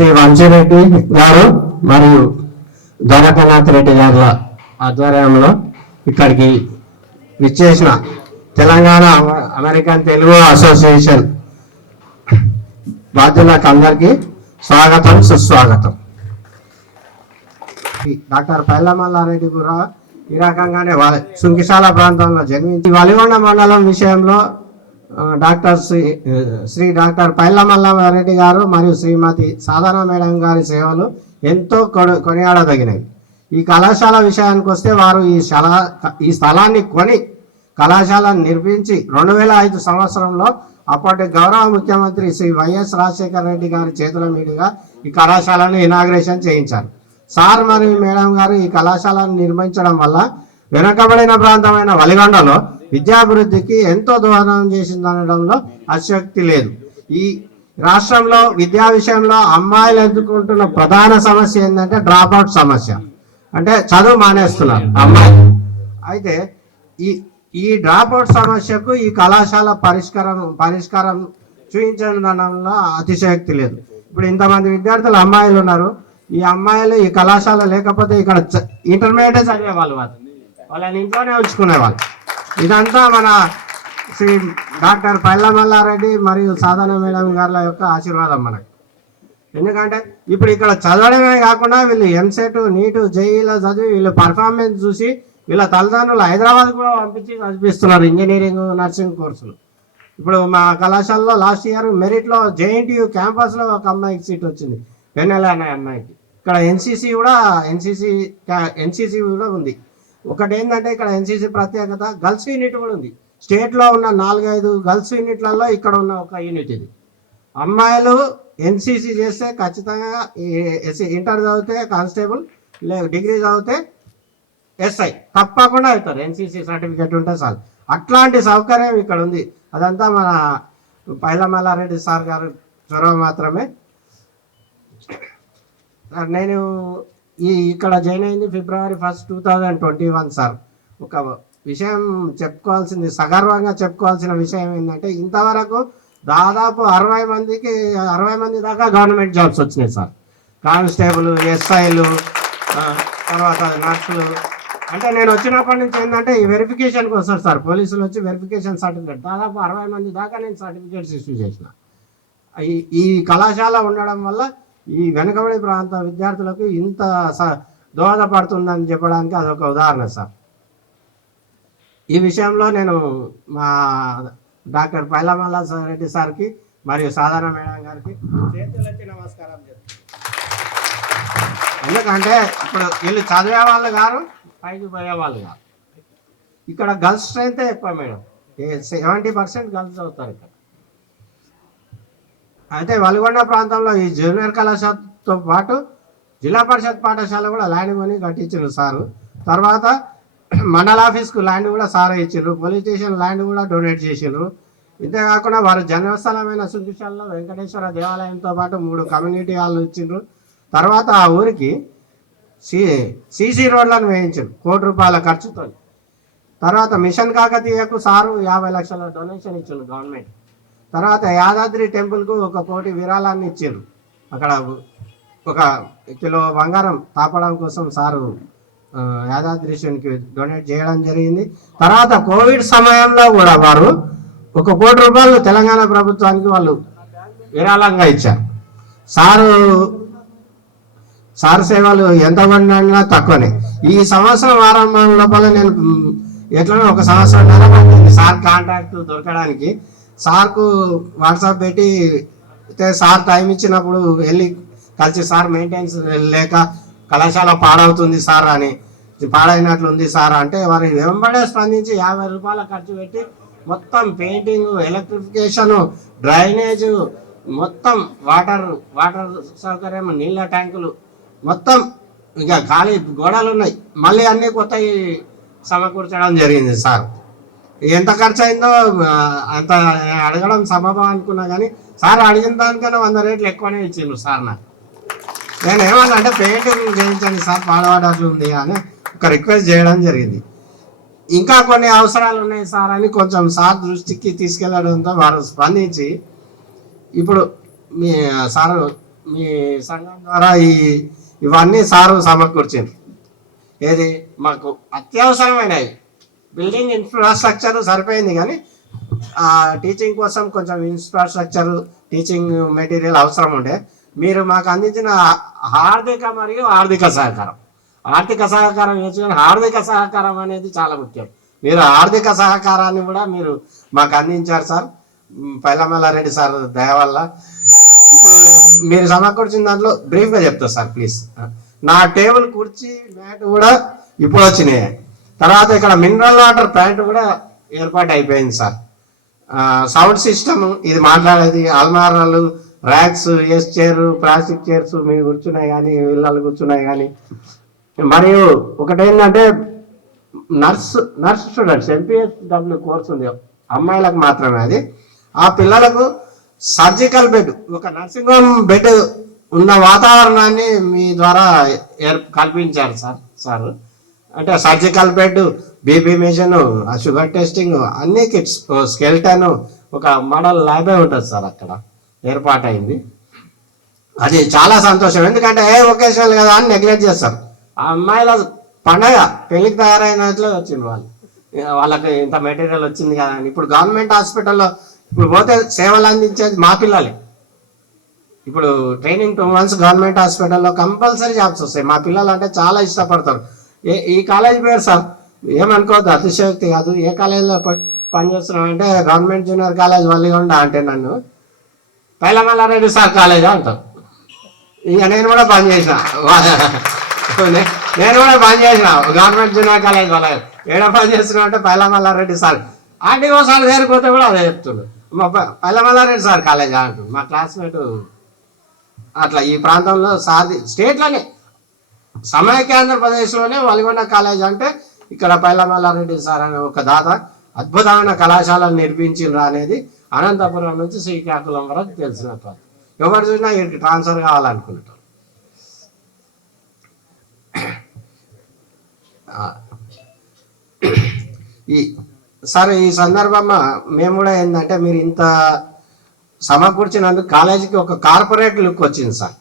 శ్రీ వంశీరెడ్డి గారు మరియు ద్వారకానాథ్ రెడ్డి గారుల ఆధ్వర్యంలో ఇక్కడికి విచ్చేసిన తెలంగాణ అమెరికన్ తెలుగు అసోసియేషన్ బాధ్యులకు అందరికీ స్వాగతం సుస్వాగతం. డాక్టర్ పైలమల్లారెడ్డి కూడా ఈ రకంగానే సుంకిశాల ప్రాంతంలో జన్మించి వలిగొండ మండలం విషయంలో డాక్టర్ పైలమల్లారెడ్డి గారు మరియు శ్రీమతి సాధన మేడం గారి సేవలు ఎంతో కొనియాడదగినవి. ఈ కళాశాల విషయానికి వస్తే వారు ఈ స్థలాన్ని కొని కళాశాలను నిర్మించి 2005 సంవత్సరంలో అప్పటి గౌరవ ముఖ్యమంత్రి శ్రీ వైఎస్ రాజశేఖర రెడ్డి గారి చేతుల మీదుగా ఈ కళాశాలను ఇనాగ్రేషన్ చేయించారు. సార్ మరియు మేడం గారు ఈ కళాశాలను నిర్మించడం వల్ల వెనుకబడిన ప్రాంతమైన వలిగొండలో విద్యాభివృద్ధికి ఎంతో దోహదం చేసిందనడంలో అతిశయోక్తి లేదు. ఈ రాష్ట్రంలో విద్యా విషయంలో అమ్మాయిలు ఎదుర్కొంటున్న ప్రధాన సమస్య ఏంటంటే డ్రాప్అవుట్ సమస్య, అంటే చదువు మానేస్తున్నారు అమ్మాయిలు. అయితే ఈ డ్రాప్అవుట్ సమస్యకు ఈ కళాశాల పరిష్కారం చూపించడంలో అతిశయోక్తి లేదు. ఇప్పుడు ఇంతమంది విద్యార్థులు అమ్మాయిలు ఉన్నారు. ఈ అమ్మాయిలు ఈ కళాశాల లేకపోతే ఇక్కడ ఇంటర్మీడియట్ చదివేవాళ్ళు, వాళ్ళని ఇంట్లోనే ఉంచుకునేవాళ్ళు. ఇదంతా మన శ్రీ డాక్టర్ పైలమల్లారెడ్డి మరియు సాధన మేడం గారుల యొక్క ఆశీర్వాదం మనకు. ఎందుకంటే ఇప్పుడు ఇక్కడ చదవడమే కాకుండా వీళ్ళు ఎంసెట్ నీటు జేఈలో చదివి వీళ్ళు పర్ఫార్మెన్స్ చూసి వీళ్ళ తల్లిదండ్రులు హైదరాబాద్ కూడా పంపించి చదివిస్తున్నారు ఇంజనీరింగ్ నర్సింగ్ కోర్సులు. ఇప్పుడు మా కళాశాలలో లాస్ట్ ఇయర్ మెరిట్లో జేఎన్టీయూ క్యాంపస్లో ఒక అమ్మాయికి సీట్ వచ్చింది, పెన్నెల అనే అమ్మాయికి. ఇక్కడ ఎన్సీసీ కూడా ఉంది. ఒకటి ఏంటంటే ఇక్కడ ఎన్సీసీ ప్రత్యేకత గర్ల్స్ యూనిట్ కూడా ఉంది. స్టేట్లో ఉన్న 4-5 గర్ల్స్ యూనిట్లలో ఇక్కడ ఉన్న ఒక యూనిట్ ఇది. అమ్మాయిలు ఎన్సీసీ చేస్తే ఖచ్చితంగా ఇంటర్ చదివితే కానిస్టేబుల్, డిగ్రీ చదివితే ఎస్ఐ తప్పకుండా అవుతారు. ఎన్సీసీ సర్టిఫికేట్ ఉంటే చాలు. అట్లాంటి సౌకర్యం ఇక్కడ ఉంది. అదంతా మన పైలమల్లారెడ్డి సార్ గారు చొరవ మాత్రమే. నేను ఇక్కడ జాయిన్ అయింది February 1, 2021 సార్. ఒక విషయం చెప్పుకోవాల్సింది, సగర్వంగా చెప్పుకోవాల్సిన విషయం ఏంటంటే ఇంతవరకు దాదాపు 60 మంది దాకా గవర్నమెంట్ జాబ్స్ వచ్చినాయి సార్. కానిస్టేబుల్, ఎస్ఐలు, తర్వాత నర్సులు. అంటే నేను వచ్చినప్పటి నుంచి ఏంటంటే ఈ వెరిఫికేషన్కి వస్తారు సార్, పోలీసులు వచ్చి వెరిఫికేషన్ సర్టిఫికేట్ దాదాపు 60 మంది దాకా నేను సర్టిఫికేట్స్ ఇష్యూ చేసిన. ఈ కళాశాల ఉండడం వల్ల ఈ వెనుకబడి ప్రాంత విద్యార్థులకు ఇంత దోహదపడుతుందని చెప్పడానికి అదొక ఉదాహరణ సార్. ఈ విషయంలో నేను మా డాక్టర్ పైలమల్లారెడ్డి సార్కి మరియు సాధన మేడం గారికి చేతులెత్తి నమస్కారం చెప్తాను. ఎందుకంటే ఇప్పుడు వీళ్ళు చదివే వాళ్ళు గారు, పైకి పోయే వాళ్ళు కాదు. ఇక్కడ గర్ల్స్ స్ట్రెంత్ ఎక్కువ మేడం, 70% గర్ల్స్ అవుతారు ఇక్కడ. అయితే వలిగొండ ప్రాంతంలో ఈ జూనియర్ కళాశాలతో పాటు జిల్లా పరిషత్ పాఠశాల కూడా ల్యాండ్ కొని కట్టించారు సారు. తర్వాత మండల ఆఫీస్కు ల్యాండ్ కూడా సారే ఇచ్చారు. పోలీస్ స్టేషన్ ల్యాండ్ కూడా డొనేట్ చేసారు. ఇంతేకాకుండా వారు జన్మస్థలమైన సుంకిశాలలో వెంకటేశ్వర దేవాలయంతో పాటు 3 కమ్యూనిటీ హాల్లు ఇచ్చిండ్రు. తర్వాత ఆ ఊరికి సీసీ రోడ్లను వేయించారు ₹1 కోటి ఖర్చుతో. తర్వాత మిషన్ కాకతీయకు సారు 50 లక్షల డొనేషన్ ఇచ్చారు గవర్నమెంట్. తర్వాత యాదాద్రి టెంపుల్కు 1 కోటి విరాళాన్ని ఇచ్చారు. అక్కడ 1 కిలో బంగారం తాపడం కోసం సారు యాదాద్రీశ్వరునికి డొనేట్ చేయడం జరిగింది. తర్వాత కోవిడ్ సమయంలో కూడా వారు ₹1 కోటి తెలంగాణ ప్రభుత్వానికి వాళ్ళు విరాళంగా ఇచ్చారు. సారు సేవలు ఎంత పడినా తక్కువనే. ఈ సంవత్సరం ఆరంభం లోపల నేను ఎట్లనో 1 సంవత్సరంన్నర పట్టింది సార్ కాంటాక్ట్ దొరకడానికి. సార్కు వాట్సాప్ పెట్టి సార్ టైం ఇచ్చినప్పుడు వెళ్ళి కలిసి సార్ మెయింటెనెన్స్ లేక కళాశాల పాడవుతుంది సార్ అని, పాడైనట్లుంది సార్ అంటే వారు వెంబడే స్పందించి ₹50 ఖర్చు పెట్టి మొత్తం పెయింటింగ్, ఎలక్ట్రిఫికేషను, డ్రైనేజు, మొత్తం వాటర్ సౌకర్యం, నీళ్ళ ట్యాంకులు, మొత్తం ఇంకా ఖాళీ గోడలు ఉన్నాయి, మళ్ళీ అన్నీ కొత్తవి సమకూర్చడం జరిగింది సార్. ఎంత ఖర్చు అయిందో అంత అడగడం సంభవం అనుకున్నా కానీ సార్ అడిగిన దానికన్నా 100 రెట్లు ఎక్కువనే ఇచ్చిండ్రు సార్. నాకు నేను ఏమన్నా అంటే పెయింటింగ్ చేయించండి సార్, పాడవాడట్లు ఉంది అని ఒక రిక్వెస్ట్ చేయడం జరిగింది. ఇంకా కొన్ని అవసరాలు ఉన్నాయి సార్ అని కొంచెం సార్ దృష్టికి తీసుకెళ్లడంతో వారు స్పందించి ఇప్పుడు మీ సార్ మీ సంఘం ద్వారా ఇవన్నీ సారు సమకూర్చింది. ఏది మాకు అత్యవసరమైనవి బిల్డింగ్ ఇన్ఫ్రాస్ట్రక్చర్ సరిపోయింది, కానీ టీచింగ్ కోసం కొంచెం ఇన్ఫ్రాస్ట్రక్చర్ టీచింగ్ మెటీరియల్ అవసరం ఉండే. మీరు మాకు అందించిన ఆర్థిక మరియు ఆర్థిక సహకారం వేసుకొని ఆర్థిక సహకారం అనేది చాలా ముఖ్యం. మీరు ఆర్థిక సహకారాన్ని కూడా మీరు మాకు అందించారు సార్, పైలమల్లారెడ్డి సార్ దయ వల్ల. ఇప్పుడు మీరు సమకూర్చిన దాంట్లో బ్రీఫ్గా చెప్తారు సార్ ప్లీజ్. నా టేబుల్ కుర్చీ మ్యాట్ కూడా ఇప్పుడు వచ్చినాయి. తర్వాత ఇక్కడ మినరల్ వాటర్ ప్లాంట్ కూడా ఏర్పాటు అయిపోయింది సార్. సౌండ్ సిస్టమ్ ఇది మాట్లాడేది, అల్మారాలు, racks, S chair, plastic chairs మీరు కూర్చున్నాయి కానీ ఇళ్ళలు కూర్చున్నాయి కానీ. మరియు ఒకటేంటంటే నర్స్ స్టూడెంట్స్ MPSW కోర్స్ ఉంది అమ్మాయిలకు మాత్రమే, అది ఆ పిల్లలకు సర్జికల్ బెడ్, ఒక నర్సింగ్ హోమ్ బెడ్ ఉన్న వాతావరణాన్ని మీ ద్వారా కల్పించారు సార్. అంటే surgical bed, BP machine, sugar testing, అన్ని కిట్స్, స్కెల్టన్, ఒక మోడల్ ల్యాబే ఉంటుంది సార్ అక్కడ ఏర్పాటైంది. అది చాలా సంతోషం, ఎందుకంటే ఏ ఒకేషనల్ కదా అని నెగ్లెక్ట్ చేస్తారు. ఆ అమ్మాయిల పండగ పెళ్లికి తయారైనట్లు వచ్చింది వాళ్ళకి ఇంత మెటీరియల్ వచ్చింది కదా అని. ఇప్పుడు గవర్నమెంట్ హాస్పిటల్లో ఇప్పుడు పోతే సేవలు అందించేది మా పిల్లలే. ఇప్పుడు ట్రైనింగ్ 2 months గవర్నమెంట్ హాస్పిటల్లో కంపల్సరీ జాబ్స్ వస్తాయి. మా పిల్లలు అంటే చాలా ఇష్టపడతారు. ఈ కాలేజ్ పేరు సార్ ఏమనుకోవద్దు, అతిశయోక్తి కాదు. ఏ కాలేజీలో పనిచేస్తున్నాం అంటే గవర్నమెంట్ జూనియర్ కాలేజ్ వల్లిగొండ అంటే నన్ను పైలమల్లారెడ్డి సార్ కాలేజా అంటారు. ఇక నేను కూడా పనిచేసిన గవర్నమెంట్ జూనియర్ కాలేజ్ వాళ్ళ ఏడ పని చేస్తున్నా అంటే పైలమల్లారెడ్డి సార్. ఆర్టీఓ సార్ దగ్గరికి పోతే కూడా అదే చెప్తుండు, మా పైలమల్లారెడ్డి సార్ కాలేజా అంటు. మా క్లాస్మేట్ అట్లా ఈ ప్రాంతంలో సార్ స్టేట్లోనే సమైక్యాంధ్రప్రదేశ్లోనే వలిగొండ కాలేజ్ అంటే ఇక్కడ పైలమల్లారెడ్డి సార్ అనే ఒక దాత అద్భుతమైన కళాశాలను నిర్మించిండ్రు అనేది అనంతపురం నుంచి శ్రీకాకుళం వరకు తెలిసిన కాదు. ఎవరు చూసినా వీరికి ట్రాన్స్ఫర్ కావాలనుకుంటారు. ఈ సందర్భంగా మేము కూడా ఏంటంటే మీరు ఇంత సమకూర్చినందుకు కాలేజీకి ఒక కార్పొరేట్ లుక్ వచ్చింది సార్.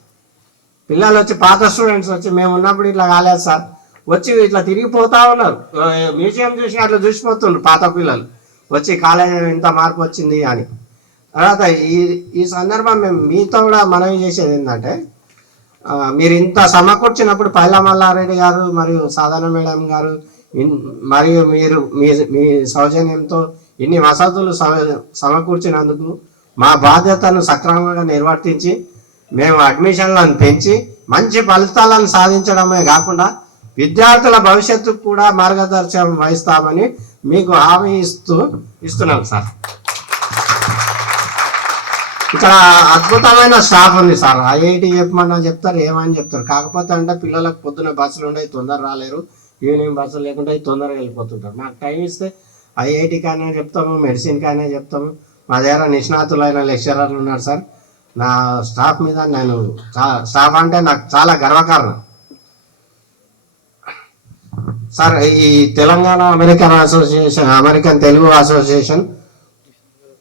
పిల్లలు వచ్చి, పాత స్టూడెంట్స్ వచ్చి, మేము ఉన్నప్పుడు ఇట్లా కాలేదు సార్, వచ్చి ఇట్లా తిరిగిపోతా ఉన్నారు. మ్యూజియం చూసి అట్లా చూసిపోతుండ్రు పాత పిల్లలు వచ్చి, కాలేజీ ఇంత మార్పు వచ్చింది అని. తర్వాత ఈ సందర్భం మేము మీతో కూడా మనవి చేసేది ఏంటంటే, మీరు ఇంత సమకూర్చినప్పుడు పైలమల్లారెడ్డి గారు మరియు సాధన మేడం గారు మరియు మీరు మీ సౌజన్యంతో ఇన్ని వసతులు సమకూర్చినందుకు మా బాధ్యతను సక్రమంగా నిర్వర్తించి మేము అడ్మిషన్లను పెంచి మంచి ఫలితాలను సాధించడమే కాకుండా విద్యార్థుల భవిష్యత్తుకు కూడా మార్గదర్శనం వహిస్తామని మీకు హామీ ఇస్తున్నాం సార్. ఇక్కడ అద్భుతమైన స్టాఫ్ ఉంది సార్. IIT చెప్పమన్నా చెప్తారు, ఏమని చెప్తారు. కాకపోతే అంటే పిల్లలకు పొద్దున బస్సులు ఉండవు, తొందర రాలేరు. ఈవినింగ్ బస్సులు లేకుండా తొందరగా వెళ్ళిపోతుంటారు. మాకు టైం ఇస్తే IITకైనా చెప్తాము, మెడిసిన్కైనా చెప్తాము. మా దగ్గర నిష్ణాతులైన లెక్చరర్లు ఉన్నారు సార్. నా స్టాఫ్ మీద నేను స్టాఫ్ అంటే నాకు చాలా గర్వకారణం సార్. ఈ తెలంగాణ అమెరికన్ తెలుగు అసోసియేషన్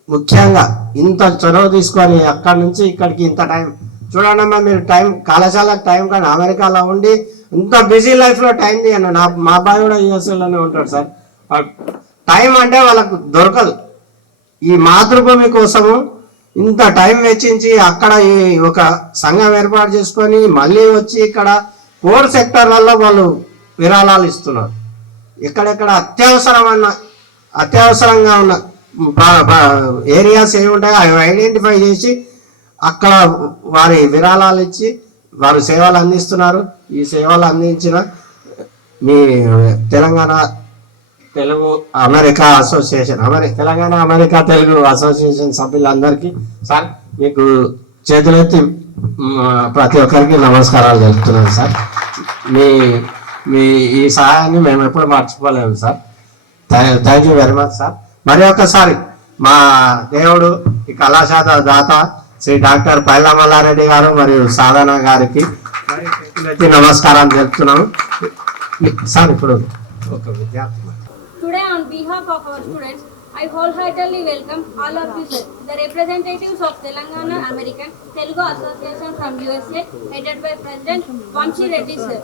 ముఖ్యంగా ఇంత చొరవ తీసుకొని అక్కడి నుంచి ఇక్కడికి ఇంత టైం చూడండి అమ్మా. మీరు కళాశాలకు టైం కానీ అమెరికాలో ఉండి ఇంత బిజీ లైఫ్లో టైం తీయండి. మా అబ్బాయి కూడా USAలోనే ఉంటాడు సార్. టైం అంటే వాళ్ళకు దొరకదు. ఈ మాతృభూమి కోసము ఇంత టైం వెచ్చించి అక్కడ ఒక సంఘం ఏర్పాటు చేసుకొని మళ్ళీ వచ్చి ఇక్కడ కోర్ సెక్టర్లలో వాళ్ళు విరాళాలు ఇస్తున్నారు. ఎక్కడెక్కడ అత్యవసరంగా ఉన్న ఏరియాస్ ఏమి ఉంటాయో అవి ఐడెంటిఫై చేసి అక్కడ వారి విరాళాలు ఇచ్చి వారు సేవలు అందిస్తున్నారు. ఈ సేవలు అందించిన మీ Telangana Telugu America association Telangana America Telugu association సభ్యులందరికీ సార్ మీకు చేతులెత్తి ప్రతి ఒక్కరికి నమస్కారాలు తెలుపుతున్నాను సార్. మీ ఈ సహాయాన్ని మేము ఎప్పుడు మర్చిపోలేము sir. Thank you very much sir. మరి ఒకసారి మా దేవుడు ఈ కళాశాల దాత శ్రీ డాక్టర్ పైలమల్లారెడ్డి గారు మరియు సాధన గారికి నమస్కారం తెలుపుతున్నాను సార్. ఇప్పుడు ఒక విద్యార్థి Today, on behalf of our students, I wholeheartedly welcome all of you, sir. The representatives of Telangana American Telugu Association from USA, headed by President Vamshi Reddy, sir.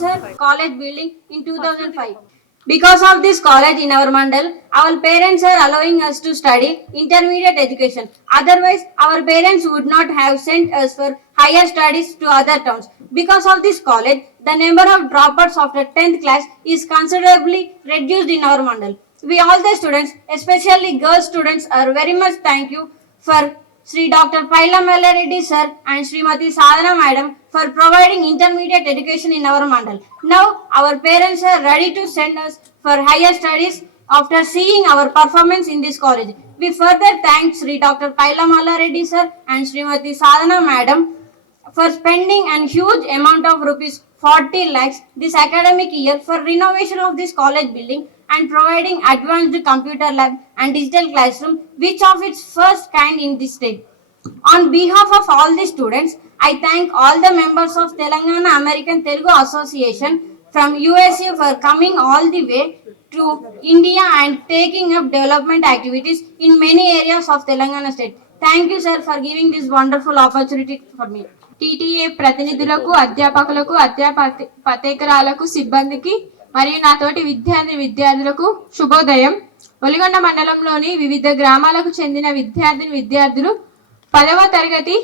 Sir, college building in 2005. Because of this college in our mandal, our parents are allowing us to study intermediate education. Otherwise, our parents would not have sent us for higher studies to other towns. Because of this college, the number of dropouts after 10th class is considerably reduced in our mandal. We all the students, especially girl students, are very much thank you for Sri Dr. Paila Reddy sir and Srimati Sadhana madam for providing intermediate education in our mandal. Now our parents are ready to send us for higher studies after seeing our performance in this college. We further thank Sri Dr. Paila Reddy sir and Srimati Sadhana madam for spending a huge amount of rupees 40 lakhs this academic year for renovation of this college building and providing advanced computer lab and digital classroom, which of its first kind in this state. On behalf of all the students, I thank all the members of Telangana American Telugu Association from USA for coming all the way to India and taking up development activities in many areas of Telangana state. Thank you, sir, for giving this wonderful opportunity for me. TTA ప్రతినిధులకు, అధ్యాపకులకు, అధ్యాపకేతరాలకు, సిబ్బందికి మరియు నాతోటి విద్యార్థులకు శుభోదయం. ఒలిగొండ మండలంలోని వివిధ గ్రామాలకు చెందిన విద్యార్థులు 10వ తరగతి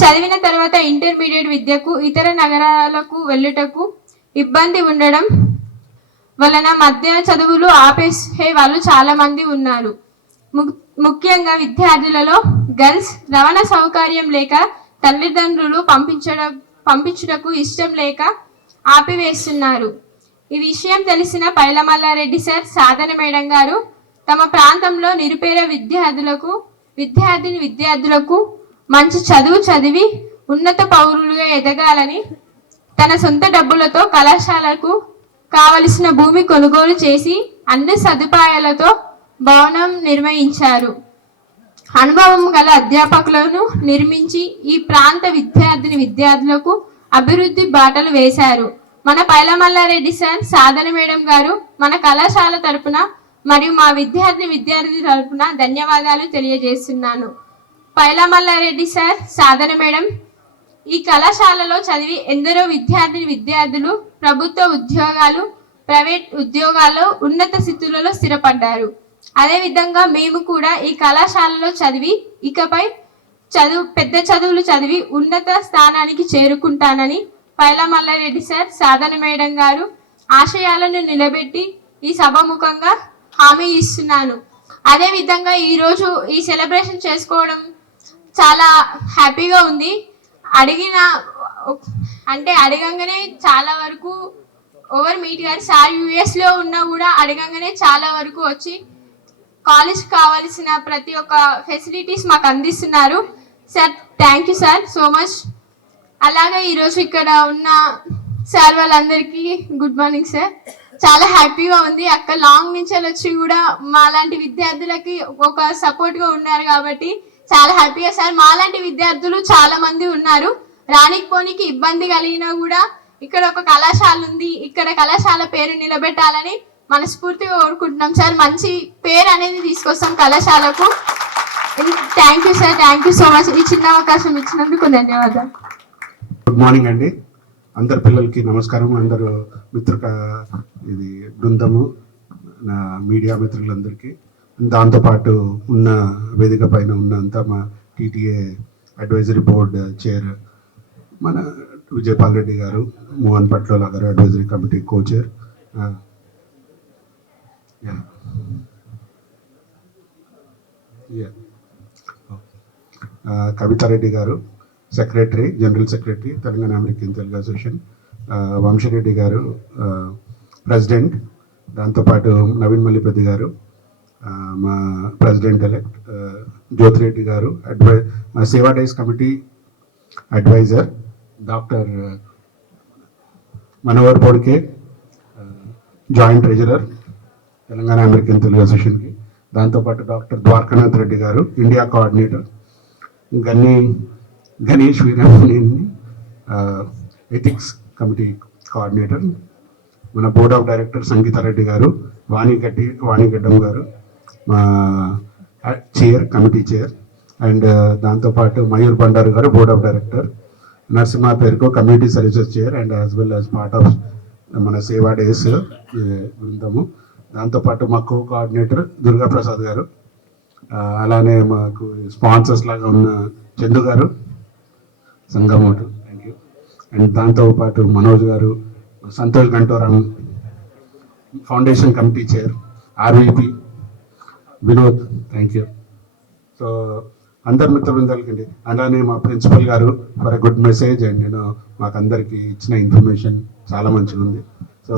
చదివిన తర్వాత ఇంటర్మీడియట్ విద్యకు ఇతర నగరాలకు వెళ్ళుటకు ఇబ్బంది ఉండడం వలన మధ్య చదువులు ఆపేసే వాళ్ళు చాలా మంది ఉన్నారు. ముఖ్యంగా విద్యార్థులలో గర్ల్స్ రవాణా సౌకర్యం లేక తల్లిదండ్రులు పంపించుటకు ఇష్టం లేక ఆపివేస్తున్నారు. ఈ విషయం తెలిసిన పైలమల్లారెడ్డి సార్, సాధన మేడం గారు తమ ప్రాంతంలో నిరుపేద విద్యార్థులకు మంచి చదువు చదివి ఉన్నత పౌరులుగా ఎదగాలని తన సొంత డబ్బులతో కళాశాలకు కావలసిన భూమి కొనుగోలు చేసి అన్ని సదుపాయాలతో భవనం నిర్మించారు. అనుభవం గల అధ్యాపకులను నిర్మించి ఈ ప్రాంత విద్యార్థులకు అభివృద్ధి బాటలు వేశారు. మన పైలమల్లారెడ్డి సార్, సాధన మేడం గారు మన కళాశాల తరపున మరియు మా విద్యార్థి తరపున ధన్యవాదాలు తెలియజేస్తున్నాను. పైలమల్లారెడ్డి సార్, సాధన మేడం ఈ కళాశాలలో చదివి ఎందరో విద్యార్థులు ప్రభుత్వ ఉద్యోగాలు, ప్రైవేట్ ఉద్యోగాల్లో ఉన్నత స్థితులలో స్థిరపడ్డారు. అదేవిధంగా మేము కూడా ఈ కళాశాలలో చదివి ఇకపై పెద్ద చదువులు చదివి ఉన్నత స్థానానికి చేరుకుంటానని పైలమల్లారెడ్డి సార్, సాధన మేడం గారు ఆశయాలను నిలబెట్టి ఈ సభాముఖంగా హామీ ఇస్తున్నాను. అదేవిధంగా ఈరోజు ఈ సెలబ్రేషన్ చేసుకోవడం చాలా హ్యాపీగా ఉంది. అడగంగానే చాలా వరకు ఓవర్ మీట్ గారు సార్ యుఎస్లో ఉన్నా కూడా అడగంగానే చాలా వరకు వచ్చి కాలేజ్ కావాల్సిన ప్రతి ఒక్క ఫెసిలిటీస్ మాకు అందిస్తున్నారు. Sir thank you sir so much. అలాగే ఈరోజు ఇక్కడ ఉన్న సార్ వాళ్ళందరికీ గుడ్ మార్నింగ్ సార్. చాలా హ్యాపీగా ఉంది. అక్కడ లాంగ్ నుంచి వచ్చి కూడా మాలాంటి విద్యార్థులకి ఒక సపోర్ట్గా ఉన్నారు కాబట్టి చాలా హ్యాపీగా సార్. మాలాంటి విద్యార్థులు చాలా మంది ఉన్నారు. రానిపోనికి ఇబ్బంది కలిగినా కూడా ఇక్కడ ఒక కళాశాల ఉంది, ఇక్కడ కళాశాల పేరు నిలబెట్టాలని మనస్ఫూర్తిగా కోరుకుంటున్నాం సార్. మంచి పేరు అనేది తీసుకొస్తాం కళాశాలకు. Thank you sir, thank you so much. ఈ చిన్న అవకాశం ఇచ్చినందుకు ధన్యవాదాలు. గుడ్ మార్నింగ్ అండి. అందరు పిల్లలకి నమస్కారం. అందరూ ఇది బృందము, నా మీడియా మిత్రులందరికీ, దాంతోపాటు ఉన్న వేదిక పైన ఉన్నంత మా టీటీఏ అడ్వైజరీ బోర్డ్ చైర్ మన విజయపాల్ రెడ్డి గారు, మోహన్ పట్లోలా గారు అడ్వైజరీ కమిటీ కోచైర్, కవితారెడ్డి గారు secretary, general secretary Telangana American Telugu association, Vamsi Reddy గారు ప్రెసిడెంట్, దాంతోపాటు నవీన్ మల్లిపెద్ది గారు మా ప్రెసిడెంట్ ఎలెక్ట్, జ్యోతిరెడ్డి గారు Seva days committee advisor, doctor Manohar Bodke joint treasurer Telangana American Telugu అసోసియేషన్కి, దాంతోపాటు డాక్టర్ ద్వారకానాథ్ రెడ్డి గారు ఇండియా కోఆర్డినేటర్, గణేష్ వీరమణిని ఎథిక్స్ కమిటీ కోఆర్డినేటర్, మన బోర్డ్ ఆఫ్ డైరెక్టర్ సంగీతారెడ్డి గారు, వాణిగడ్డం గారు, మా చైర్, కమిటీ చైర్. అండ్ దాంతోపాటు Mayur Bandaru garu board of director, Narasimha పేరుకో community services chair and as well as part of మన సేవా డేస్ బృందము. దాంతోపాటు మా కో కోఆర్డినేటర్ దుర్గాప్రసాద్ గారు, అలానే మాకు స్పాన్సర్స్ లాగా ఉన్న చందు గారు సంగమోటు, థ్యాంక్ యూ. అండ్ దాంతోపాటు Manoj garu, Santosh Gantoram foundation committee chair, RVP Vinod, thank you. So అందరు మిత్ర బృందాలకండి, అలానే మా principal garu for a good message and నేను మాకు అందరికీ ఇచ్చిన ఇన్ఫర్మేషన్ చాలా మంచిగా ఉంది. సో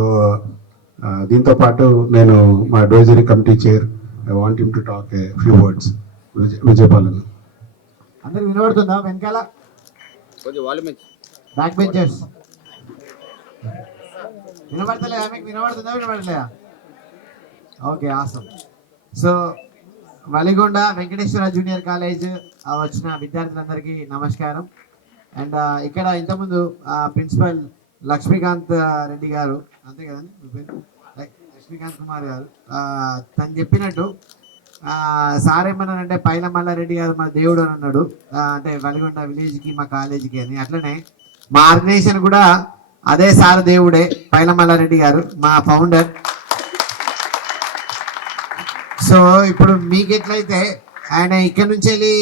దీంతో పాటు నేను మా advisory committee chair, I want him to talk a few words. Vijayapalan. అందరికి వినబడుతుందా? వెనకాల బ్యాక్ బెంచర్స్ వినబడతలేదా? మీకు వినబడుతుందా? వినబడలేదా? Okay, awesome. So Valigonda Venkateswara junior college వచ్చిన విద్యార్థులందరికీ నమస్కారం. అండ్ ఇక్కడ ఇంతకుముందు ప్రిన్సిపల్ లక్ష్మీకాంత్ రెడ్డి గారు, అంతే కదండి మీ పేరు? లక్ష్మీకాంత్ కుమార్ గారు, తను చెప్పినట్టు సార్ ఏమన్నారంటే పైల మల్లారెడ్డి గారు మా దేవుడు అని అన్నాడు, అంటే వలిగొండ విలేజ్కి మా కాలేజీకి అని. అట్లనే మా ఆర్గనైజేషన్ కూడా అదే సార్ దేవుడే, పైల మల్లారెడ్డి గారు మా ఫౌండర్. సో ఇప్పుడు మీకు ఎట్లయితే ఆయన ఇక్కడ నుంచి వెళ్ళి